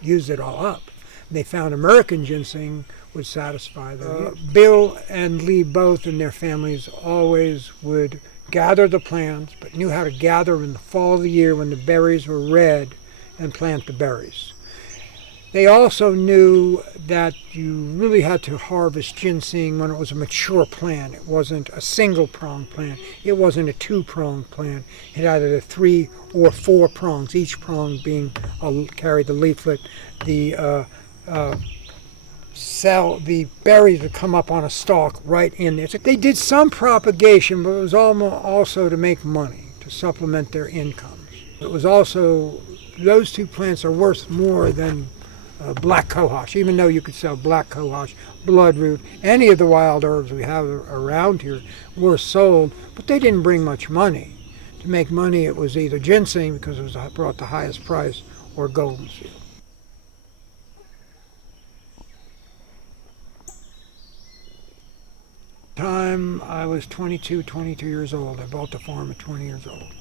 used it all up. And they found American ginseng would satisfy them. Bill and Lee both and their families always would gather the plants, but knew how to gather them in the fall of the year when the berries were red and plant the berries. They also knew that you really had to harvest ginseng when it was a mature plant. It wasn't a single-pronged plant. It wasn't a two-pronged plant. It had either 3 or 4 prongs, each prong being carried the leaflet. The the berries would come up on a stalk right in there. So they did some propagation, but it was also to make money, to supplement their incomes. It was also, those two plants are worth more than black cohosh, even though you could sell black cohosh, bloodroot, any of the wild herbs we have around here were sold, but they didn't bring much money. To make money, it was either ginseng, because it brought the highest price, or golden seal. Time I was 22 years old. I bought the farm at 20 years old.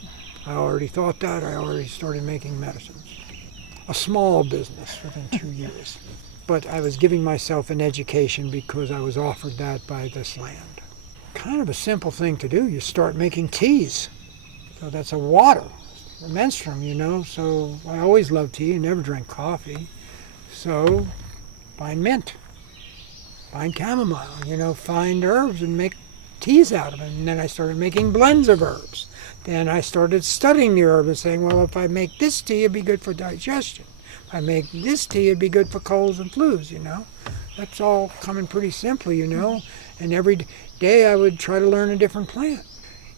I already thought that. I already started making medicines. A small business within 2 years. But I was giving myself an education because I was offered that by this land. Kind of a simple thing to do. You start making teas. So that's a water, a menstruum, So I always loved tea. I never drank coffee. So find mint, find chamomile, find herbs and make teas out of them. And then I started making blends of herbs. Then I started studying the herb and saying, well, if I make this tea, it'd be good for digestion. If I make this tea, it'd be good for colds and flus, That's all coming pretty simply, And every day I would try to learn a different plant.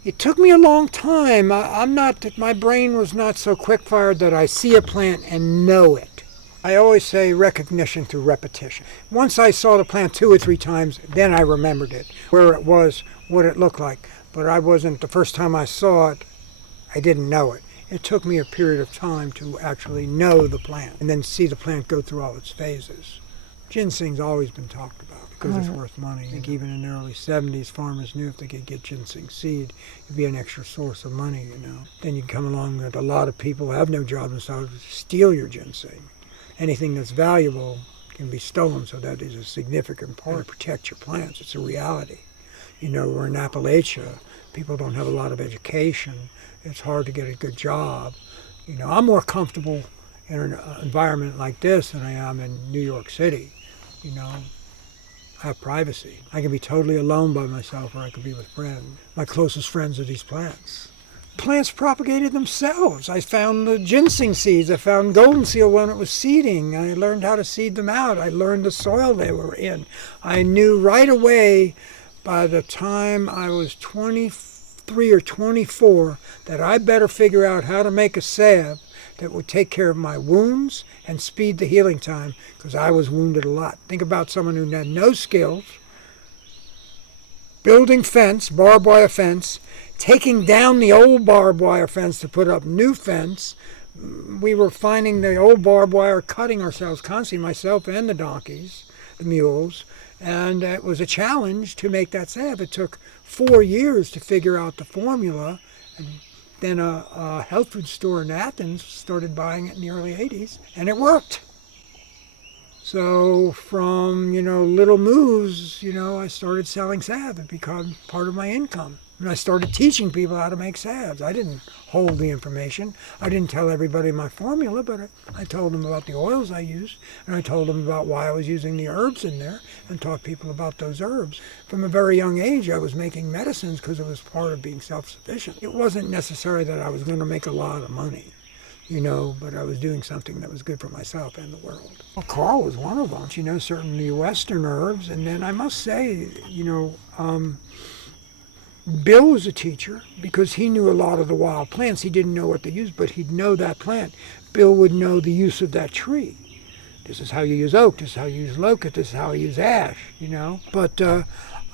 It took me a long time. My brain was not so quick-fired that I see a plant and know it. I always say recognition through repetition. Once I saw the plant 2 or 3 times, then I remembered it, where it was, what it looked like. But the first time I saw it, I didn't know it. It took me a period of time to actually know the plant and then see the plant go through all its phases. Ginseng's always been talked about because it's worth money. I think even in the early 70s, farmers knew if they could get ginseng seed, it'd be an extra source of money, Then you come along with a lot of people who have no job and start to steal your ginseng. Anything that's valuable can be stolen, so that is a significant part to protect your plants. It's a reality. We're in Appalachia. People don't have a lot of education. It's hard to get a good job. I'm more comfortable in an environment like this than I am in New York City. I have privacy. I can be totally alone by myself, or I could be with friends. My closest friends are these plants. Plants propagated themselves. I found the ginseng seeds. I found golden seal when it was seeding. I learned how to seed them out. I learned the soil they were in. I knew right away, by the time I was 23 or 24, that I better figure out how to make a salve that would take care of my wounds and speed the healing time, because I was wounded a lot. Think about someone who had no skills, building fence, barbed wire fence, taking down the old barbed wire fence to put up new fence, we were finding the old barbed wire, cutting ourselves constantly, myself and the donkeys, the mules, and it was a challenge to make that salve. It took 4 years to figure out the formula, and then a health food store in Athens started buying it in the early 80s, and it worked. So from, little moves, I started selling salve. It became part of my income. And I started teaching people how to make salves. I didn't hold the information. I didn't tell everybody my formula, but I told them about the oils I used, and I told them about why I was using the herbs in there, and taught people about those herbs. From a very young age, I was making medicines because it was part of being self-sufficient. It wasn't necessary that I was going to make a lot of money, but I was doing something that was good for myself and the world. Well, Carl was one of them, certainly Western herbs. And then I must say, Bill was a teacher because he knew a lot of the wild plants. He didn't know what they used, but he'd know that plant. Bill would know the use of that tree. This is how you use oak, this is how you use locust, this is how you use ash, But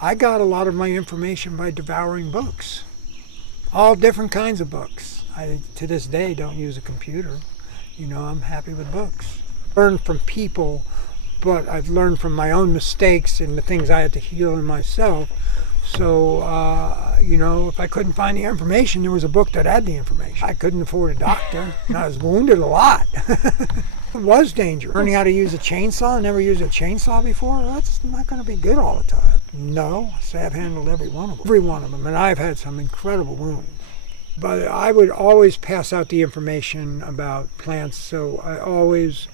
I got a lot of my information by devouring books, all different kinds of books. I, to this day, don't use a computer. I'm happy with books. Learn from people, but I've learned from my own mistakes and the things I had to heal in myself. So, if I couldn't find the information, there was a book that had the information. I couldn't afford a doctor, and I was wounded a lot. It was dangerous. Learning how to use a chainsaw, I never used a chainsaw before, well, that's not going to be good all the time. No, so I've handled every one of them, and I've had some incredible wounds. But I would always pass out the information about plants, so I always...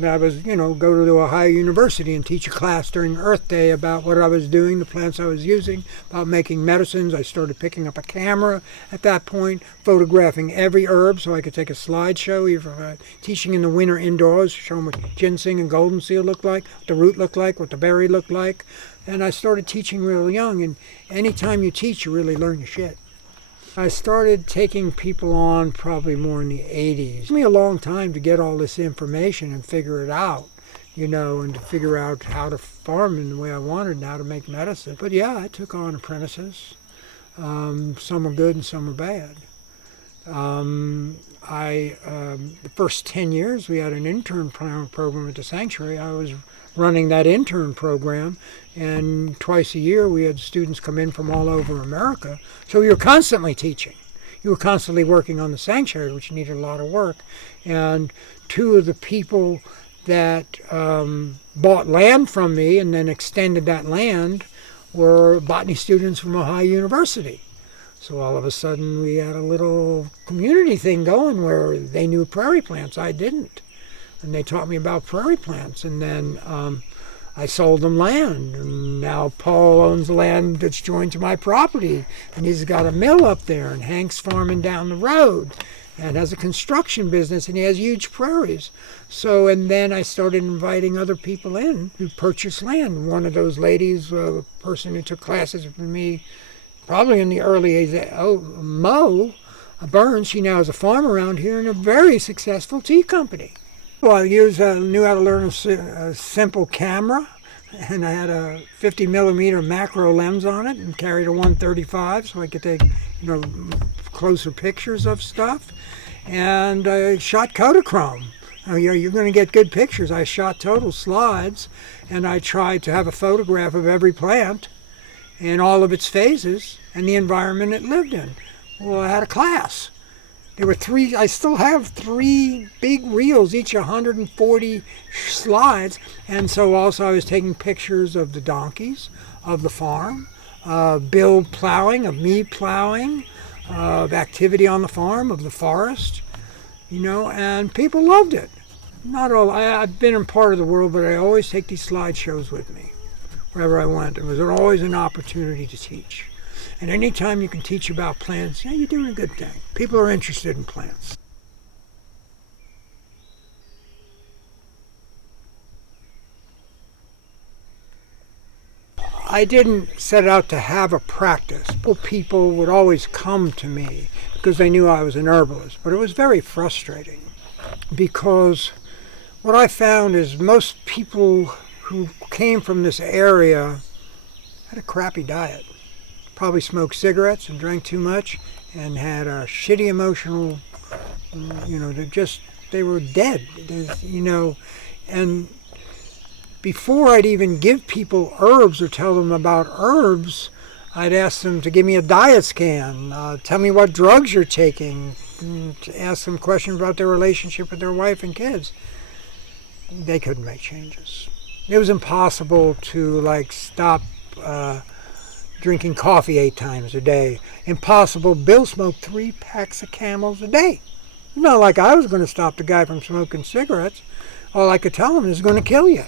I was, go to the Ohio University and teach a class during Earth Day about what I was doing, the plants I was using, about making medicines. I started picking up a camera at that point, photographing every herb so I could take a slideshow, either teaching in the winter indoors, show them what ginseng and golden seal looked like, what the root looked like, what the berry looked like. And I started teaching real young, and anytime you teach, you really learn your shit. I started taking people on probably more in the 80s. It took me a long time to get all this information and figure it out, and to figure out how to farm in the way I wanted and how to make medicine. But yeah, I took on apprentices. Some were good and some were bad. The first 10 years we had an intern program at the sanctuary. I was running that intern program, and twice a year we had students come in from all over America. So you were constantly teaching. You were constantly working on the sanctuary, which needed a lot of work. And two of the people that bought land from me and then extended that land were botany students from Ohio University. So all of a sudden we had a little community thing going where they knew prairie plants, I didn't. And they taught me about prairie plants, and then I sold them land, and now Paul owns the land that's joined to my property, and he's got a mill up there, and Hank's farming down the road, and has a construction business, and he has huge prairies. So, and then I started inviting other people in who purchased land. One of those ladies, a person who took classes with me, probably in the early age, Mo Burns, she now is a farmer around here in a very successful tea company. Well, I knew how to learn a simple camera, and I had a 50 millimeter macro lens on it and carried a 135 so I could take, closer pictures of stuff. And I shot Kodachrome. You're going to get good pictures. I shot total slides, and I tried to have a photograph of every plant in all of its phases and the environment it lived in. Well, I had a class. There were I still have 3 big reels, each 140 slides. And so also I was taking pictures of the donkeys, of the farm, Bill plowing, of me plowing, of activity on the farm, of the forest, and people loved it. Not all, I've been in part of the world, but I always take these slideshows with me wherever I went. It was always an opportunity to teach. And anytime you can teach about plants, you're doing a good thing. People are interested in plants. I didn't set out to have a practice. People would always come to me because they knew I was an herbalist. But it was very frustrating because what I found is most people who came from this area had a crappy diet. Probably smoked cigarettes and drank too much and had a shitty emotional They were dead, and before I'd even give people herbs or tell them about herbs, I'd ask them to give me a diet scan, tell me what drugs you're taking, ask them questions about their relationship with their wife and kids. They couldn't make changes. It was impossible to stop drinking coffee 8 times a day. Impossible. Bill smoked 3 packs of Camels a day. It's not like I was going to stop the guy from smoking cigarettes. All I could tell him is going to kill you.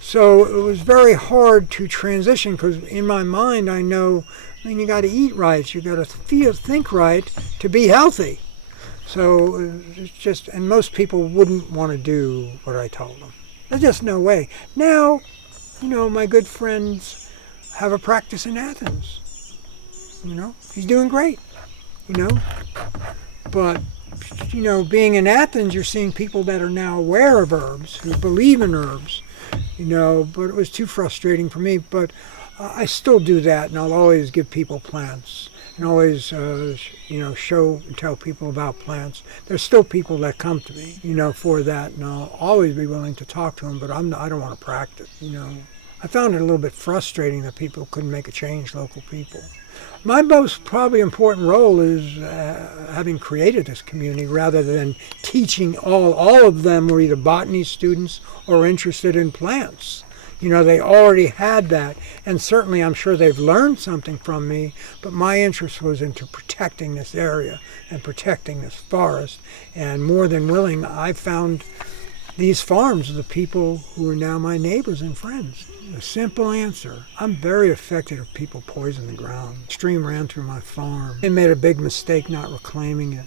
So it was very hard to transition because in my mind I know, you got to eat right, you got to think right to be healthy. So it's just, and most people wouldn't want to do what I told them. There's just no way. Now, my good friends have a practice in Athens. He's doing great. But being in Athens, you're seeing people that are now aware of herbs, who believe in herbs, but it was too frustrating for me. But I still do that, and I'll always give people plants, and always, show and tell people about plants. There's still people that come to me, for that, and I'll always be willing to talk to them, but I don't want to practice, I found it a little bit frustrating that people couldn't make a change, local people. My most probably important role is having created this community rather than teaching all of them were either botany students or interested in plants. They already had that, and certainly I'm sure they've learned something from me, but my interest was into protecting this area and protecting this forest, and more than willing, I found these farms are the people who are now my neighbors and friends. A simple answer. I'm very affected if people poison the ground. A stream ran through my farm. They made a big mistake not reclaiming it.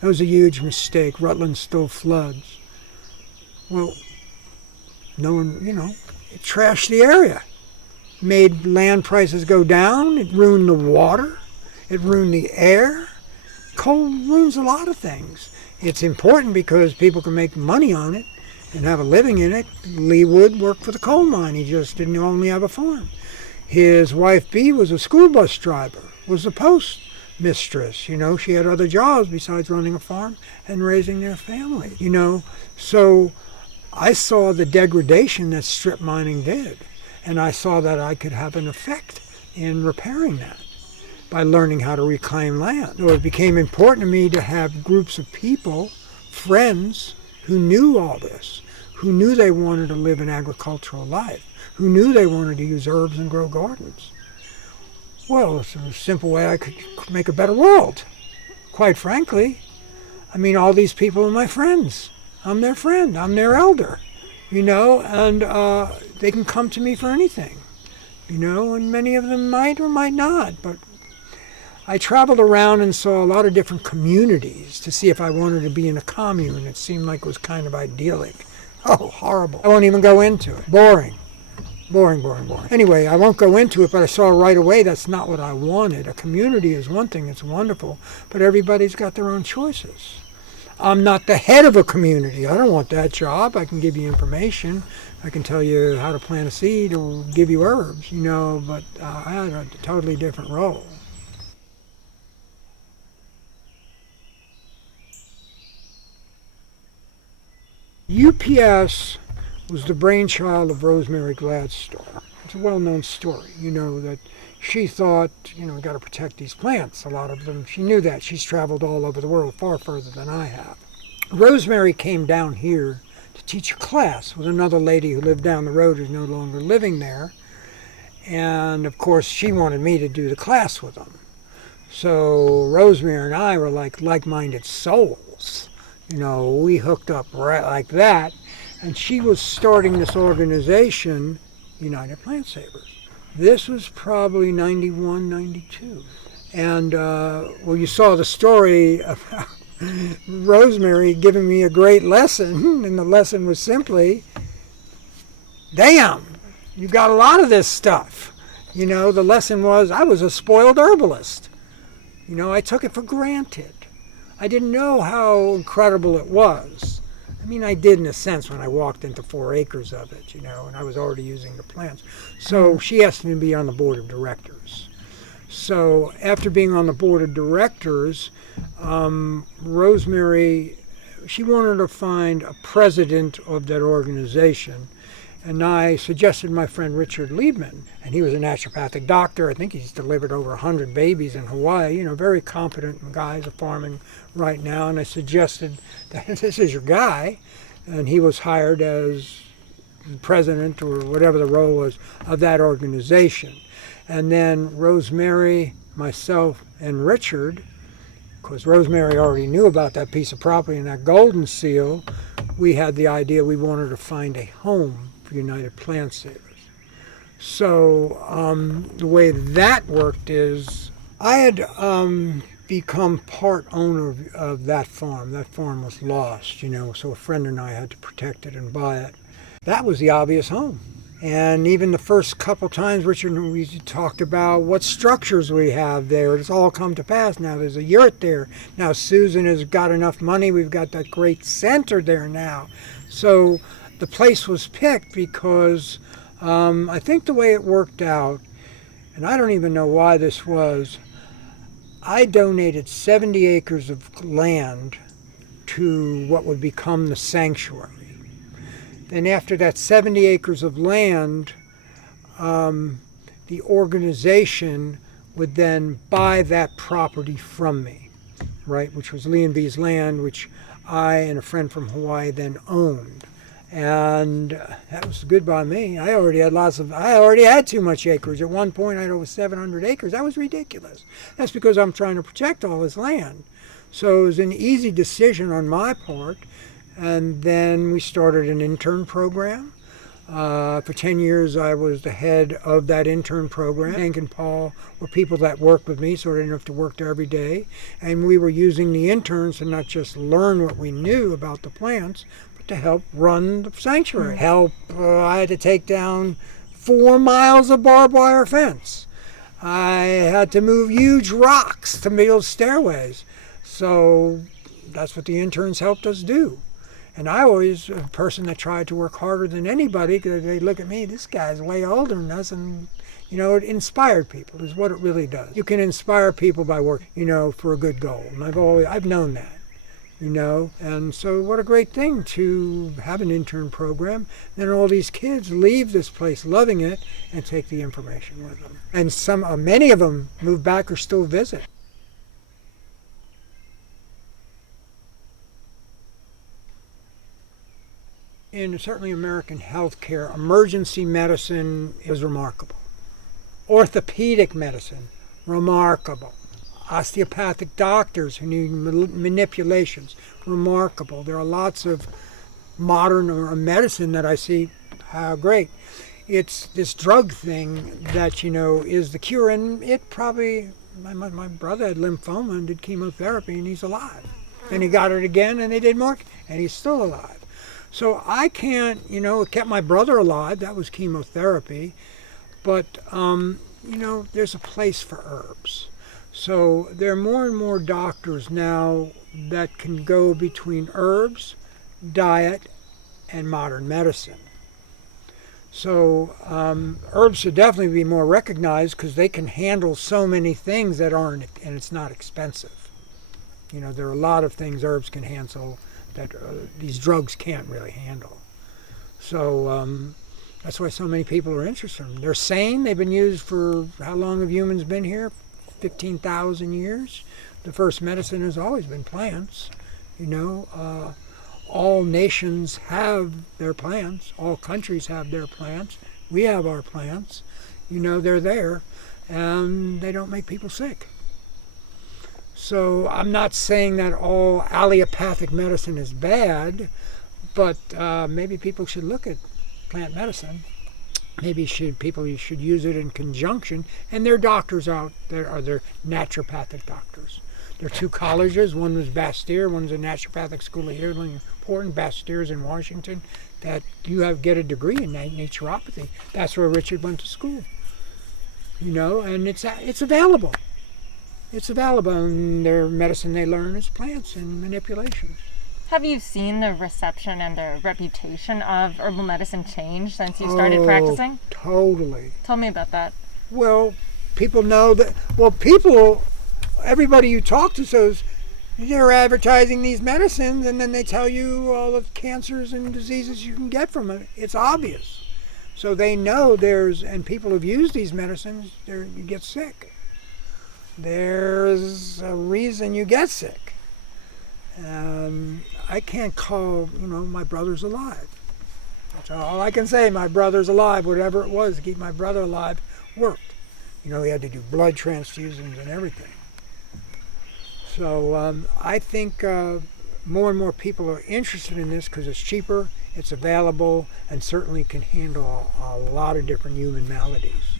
That was a huge mistake. Rutland still floods. Well, no one, it trashed the area. Made land prices go down. It ruined the water. It ruined the air. Coal ruins a lot of things. It's important because people can make money on it and have a living in it. Lee Wood worked for the coal mine. He just didn't only have a farm. His wife, Bee, was a school bus driver, was a post mistress. She had other jobs besides running a farm and raising their family. So I saw the degradation that strip mining did, and I saw that I could have an effect in repairing that by learning how to reclaim land. So it became important to me to have groups of people, friends, who knew all this, who knew they wanted to live an agricultural life, who knew they wanted to use herbs and grow gardens. Well, it's a simple way I could make a better world, quite frankly. All these people are my friends. I'm their friend. I'm their elder, and they can come to me for anything, and many of them might or might not, but I traveled around and saw a lot of different communities to see if I wanted to be in a commune. It seemed like it was kind of idyllic. Oh, horrible. I won't even go into it. Boring. Anyway, I won't go into it, but I saw right away that's not what I wanted. A community is one thing, it's wonderful, but everybody's got their own choices. I'm not the head of a community. I don't want that job. I can give you information. I can tell you how to plant a seed or give you herbs, but I had a totally different role. UPS was the brainchild of Rosemary Gladstone. It's a well-known story, that she thought, we got to protect these plants. A lot of them, she knew that. She's traveled all over the world, far further than I have. Rosemary came down here to teach a class with another lady who lived down the road who's no longer living there. And of course, she wanted me to do the class with them. So Rosemary and I were like-minded souls. We hooked up right like that. And she was starting this organization, United Plant Savers. This was probably 91, 92. And, you saw the story about Rosemary giving me a great lesson. And the lesson was simply, damn, you got a lot of this stuff. The lesson was I was a spoiled herbalist. I took it for granted. I didn't know how incredible it was. I did in a sense when I walked into 4 acres of it, and I was already using the plants. So she asked me to be on the board of directors. So after being on the board of directors, Rosemary, she wanted to find a president of that organization. And I suggested my friend Richard Liebman, and he was a naturopathic doctor. I think he's delivered over 100 babies in Hawaii, very competent guy, he's farming right now. And I suggested that this is your guy. And he was hired as president or whatever the role was of that organization. And then Rosemary, myself, and Richard, because Rosemary already knew about that piece of property and that golden seal, we had the idea we wanted to find a home for United Plant Savers. So the way that worked is I had become part owner of that farm. That farm was lost, so a friend and I had to protect it and buy it. That was the obvious home. And even the first couple times, Richard and we talked about what structures we have there. It's all come to pass now. There's a yurt there. Now Susan has got enough money. We've got that great center there now. So the place was picked because I think the way it worked out, and I don't even know why this was, I donated 70 acres of land to what would become the sanctuary. Then after that 70 acres of land, the organization would then buy that property from me, right, which was Lee and B's land, which I and a friend from Hawaii then owned. And that was good by me. I already had too much acreage. At one point I had over 700 acres. That was ridiculous. That's because I'm trying to protect all this land. So it was an easy decision on my part. And then we started an intern program. For 10 years I was the head of that intern program. Hank and Paul were people that worked with me, so I didn't have to work there every day. And we were using the interns to not just learn what we knew about the plants, but to help run the sanctuary. I had to take down 4 miles of barbed wire fence. I had to move huge rocks to build stairways. So that's what the interns helped us do. And I was a person that tried to work harder than anybody because they look at me, this guy's way older than us, and it inspired people is what it really does. You can inspire people by working, for a good goal. And I've known that, and so what a great thing to have an intern program. Then all these kids leave this place loving it and take the information with them. And many of them move back or still visit. In certainly American healthcare, emergency medicine is remarkable. Orthopedic medicine, remarkable. Osteopathic doctors who need manipulations, remarkable. There are lots of modern medicine that I see, how great. It's this drug thing that, is the cure. And it probably, my brother had lymphoma and did chemotherapy and he's alive. And he got it again and they did more and he's still alive. So I can't, it kept my brother alive, that was chemotherapy, but, there's a place for herbs. So there are more and more doctors now that can go between herbs, diet, and modern medicine. So herbs should definitely be more recognized because they can handle so many things that aren't, and it's not expensive. There are a lot of things herbs can handle that these drugs can't really handle. So that's why so many people are interested in them. They're sane. They've been used for, how long have humans been here? 15,000 years. The first medicine has always been plants. All nations have their plants. All countries have their plants. We have our plants. They're there, and they don't make people sick. So I'm not saying that all allopathic medicine is bad, but maybe people should look at plant medicine. Maybe people should use it in conjunction. And there are doctors out there, are there naturopathic doctors. There are 2 colleges. One was Bastyr, one's a naturopathic school of healing, important. Bastyr's in Washington, that you get a degree in naturopathy. That's where Richard went to school. And it's available. It's available, and their medicine they learn is plants and manipulations. Have you seen the reception and the reputation of herbal medicine change since you started practicing? Totally. Tell me about that. Well, People know that, well, people, everybody you talk to says, they're advertising these medicines and then they tell you all the cancers and diseases you can get from it. It's obvious. So they know and people who've used these medicines, you get sick. There's a reason you get sick. I can't call, my brother's alive. That's all I can say. My brother's alive. Whatever it was to keep my brother alive worked. He had to do blood transfusions and everything. So I think more and more people are interested in this because it's cheaper, it's available, and certainly can handle a lot of different human maladies.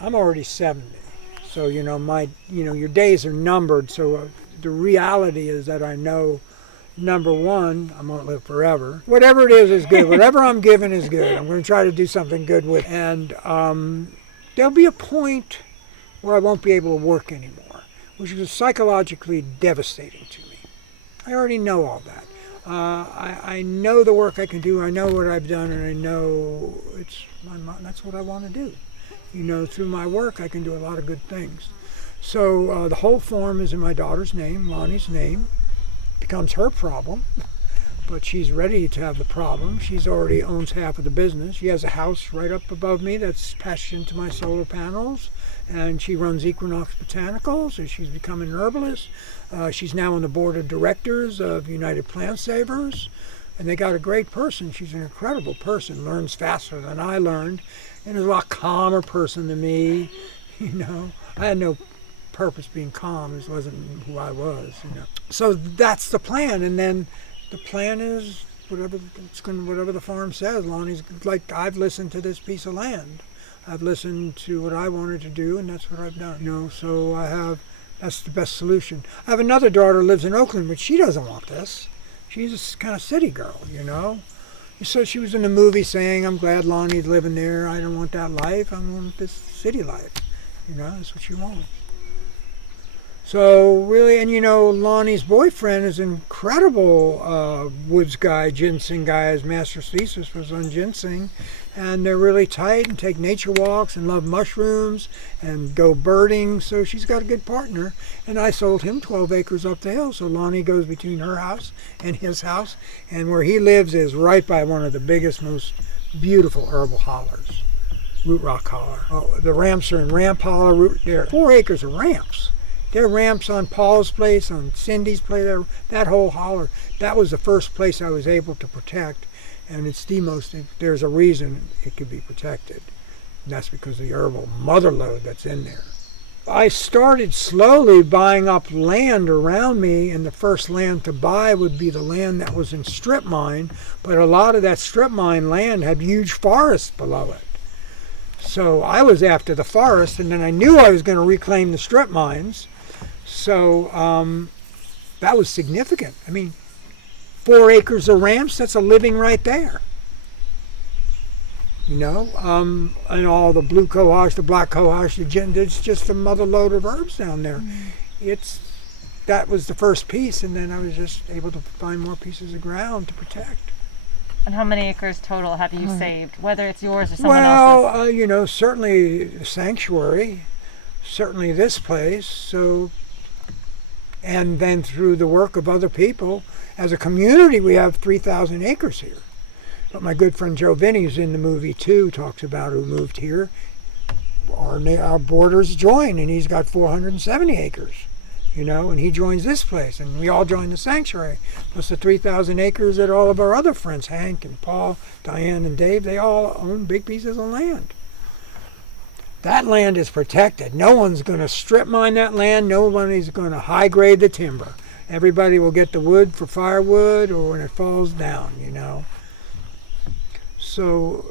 I'm already 70, so your days are numbered. So the reality is that I know, number one, I'm going to live forever. Whatever it is good. Whatever I'm given is good. I'm going to try to do something good with it. And there'll be a point where I won't be able to work anymore, which is psychologically devastating to me. I already know all that. I know the work I can do. I know what I've done, and I know that's what I want to do. Through my work, I can do a lot of good things. So the whole farm is in my daughter's name, Lonnie's name. Becomes her problem, but she's ready to have the problem. She's already owns half of the business. She has a house right up above me that's patched into my solar panels, and she runs Equinox Botanicals, and she's become an herbalist. She's now on the board of directors of United Plant Savers, and they got a great person. She's an incredible person, learns faster than I learned, and is a lot calmer person than me. I had no purpose being calm. This wasn't who I was. So that's the plan, and then the plan is whatever the farm says. Lonnie's like, I've listened to this piece of land. I've listened to what I wanted to do, and that's what I've done. So that's the best solution. I have another daughter who lives in Oakland, but she doesn't want this. She's a kind of city girl, So she was in the movie saying, I'm glad Lonnie's living there. I don't want that life. I want this city life. That's what she wants. So really, and Lonnie's boyfriend is an incredible woods guy, ginseng guy. His master's thesis was on ginseng. And they're really tight and take nature walks and love mushrooms and go birding. So she's got a good partner. And I sold him 12 acres up the hill. So Lonnie goes between her house and his house. And where he lives is right by one of the biggest, most beautiful herbal hollers, Root Rock Holler. Oh, the ramps are in Ramp Holler. There are 4 acres of ramps. There are ramps on Paul's place, on Cindy's place, that whole holler. That was the first place I was able to protect. And it's there's a reason it could be protected. And that's because of the herbal mother lode that's in there. I started slowly buying up land around me, and the first land to buy would be the land that was in strip mine, but a lot of that strip mine land had huge forests below it. So I was after the forest, and then I knew I was going to reclaim the strip mines. So that was significant. 4 acres of ramps, that's a living right there. And all the blue cohosh, the black cohosh, the gin, it's just a mother lode of herbs down there. That was the first piece, and then I was just able to find more pieces of ground to protect. And how many acres total have you saved, whether it's yours or someone else's? Well, certainly the sanctuary, certainly this place, and then through the work of other people, as a community, we have 3,000 acres here. But my good friend Joe Vinny, who's in the movie too, talks about who moved here. Our borders join, and he's got 470 acres, and he joins this place, and we all join the sanctuary. Plus the 3,000 acres that all of our other friends, Hank and Paul, Diane and Dave, they all own big pieces of land. That land is protected. No one's going to strip mine that land. Nobody's going to high grade the timber. Everybody will get the wood for firewood or when it falls down, So,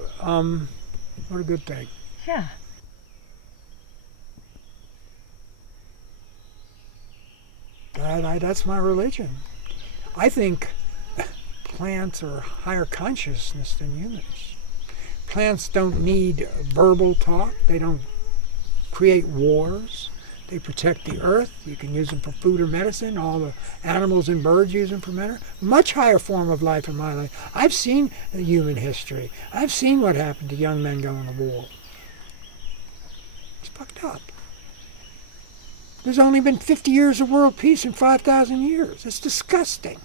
what a good thing. Yeah. That's my religion. I think plants are higher consciousness than humans. Plants don't need verbal talk. They don't create wars. They protect the earth. You can use them for food or medicine. All the animals and birds use them for medicine. Much higher form of life in my life. I've seen human history. I've seen what happened to young men going to war. It's fucked up. There's only been 50 years of world peace in 5,000 years. It's disgusting.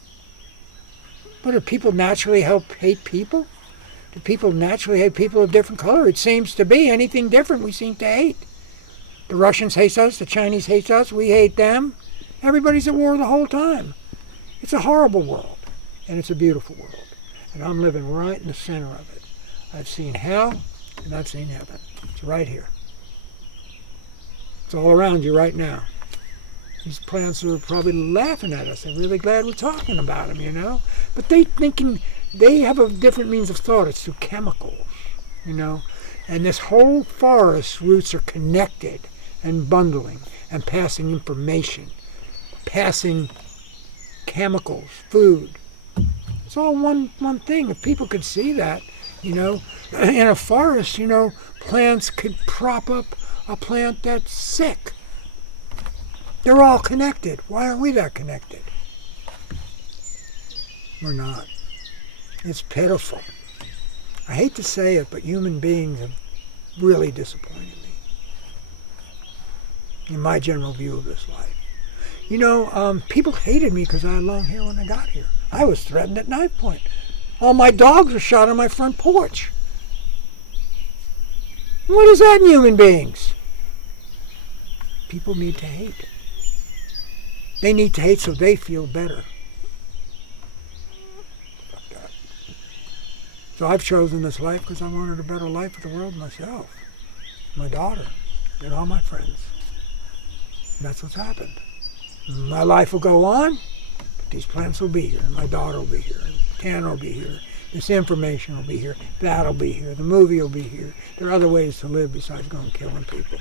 But do people naturally hate people? Do people naturally hate people of different color? It seems to be. Anything different we seem to hate. The Russians hate us, the Chinese hate us, we hate them. Everybody's at war the whole time. It's a horrible world, and it's a beautiful world. And I'm living right in the center of it. I've seen hell, and I've seen heaven. It's right here. It's all around you right now. These plants are probably laughing at us. They're really glad we're talking about them, you know? But they have a different means of thought. It's through chemicals, you know? And this whole forest roots are connected and bundling and passing information, passing chemicals, food. It's all one thing. If people could see that, you know, in a forest, you know, plants could prop up a plant that's sick. They're all connected. Why aren't we that connected? We're not. It's pitiful. I hate to say it, but human beings have really disappointed me in my general view of this life. You know, people hated me because I had long hair when I got here. I was threatened at knife point. All my dogs were shot on my front porch. What is that in human beings? People need to hate. They need to hate so they feel better. So I've chosen this life because I wanted a better life for the world myself, my daughter, and all my friends. And that's what's happened. My life will go on, but these plants will be here, and my daughter will be here, and Tanner will be here, this information will be here, that'll be here, the movie will be here. There are other ways to live besides going killing people.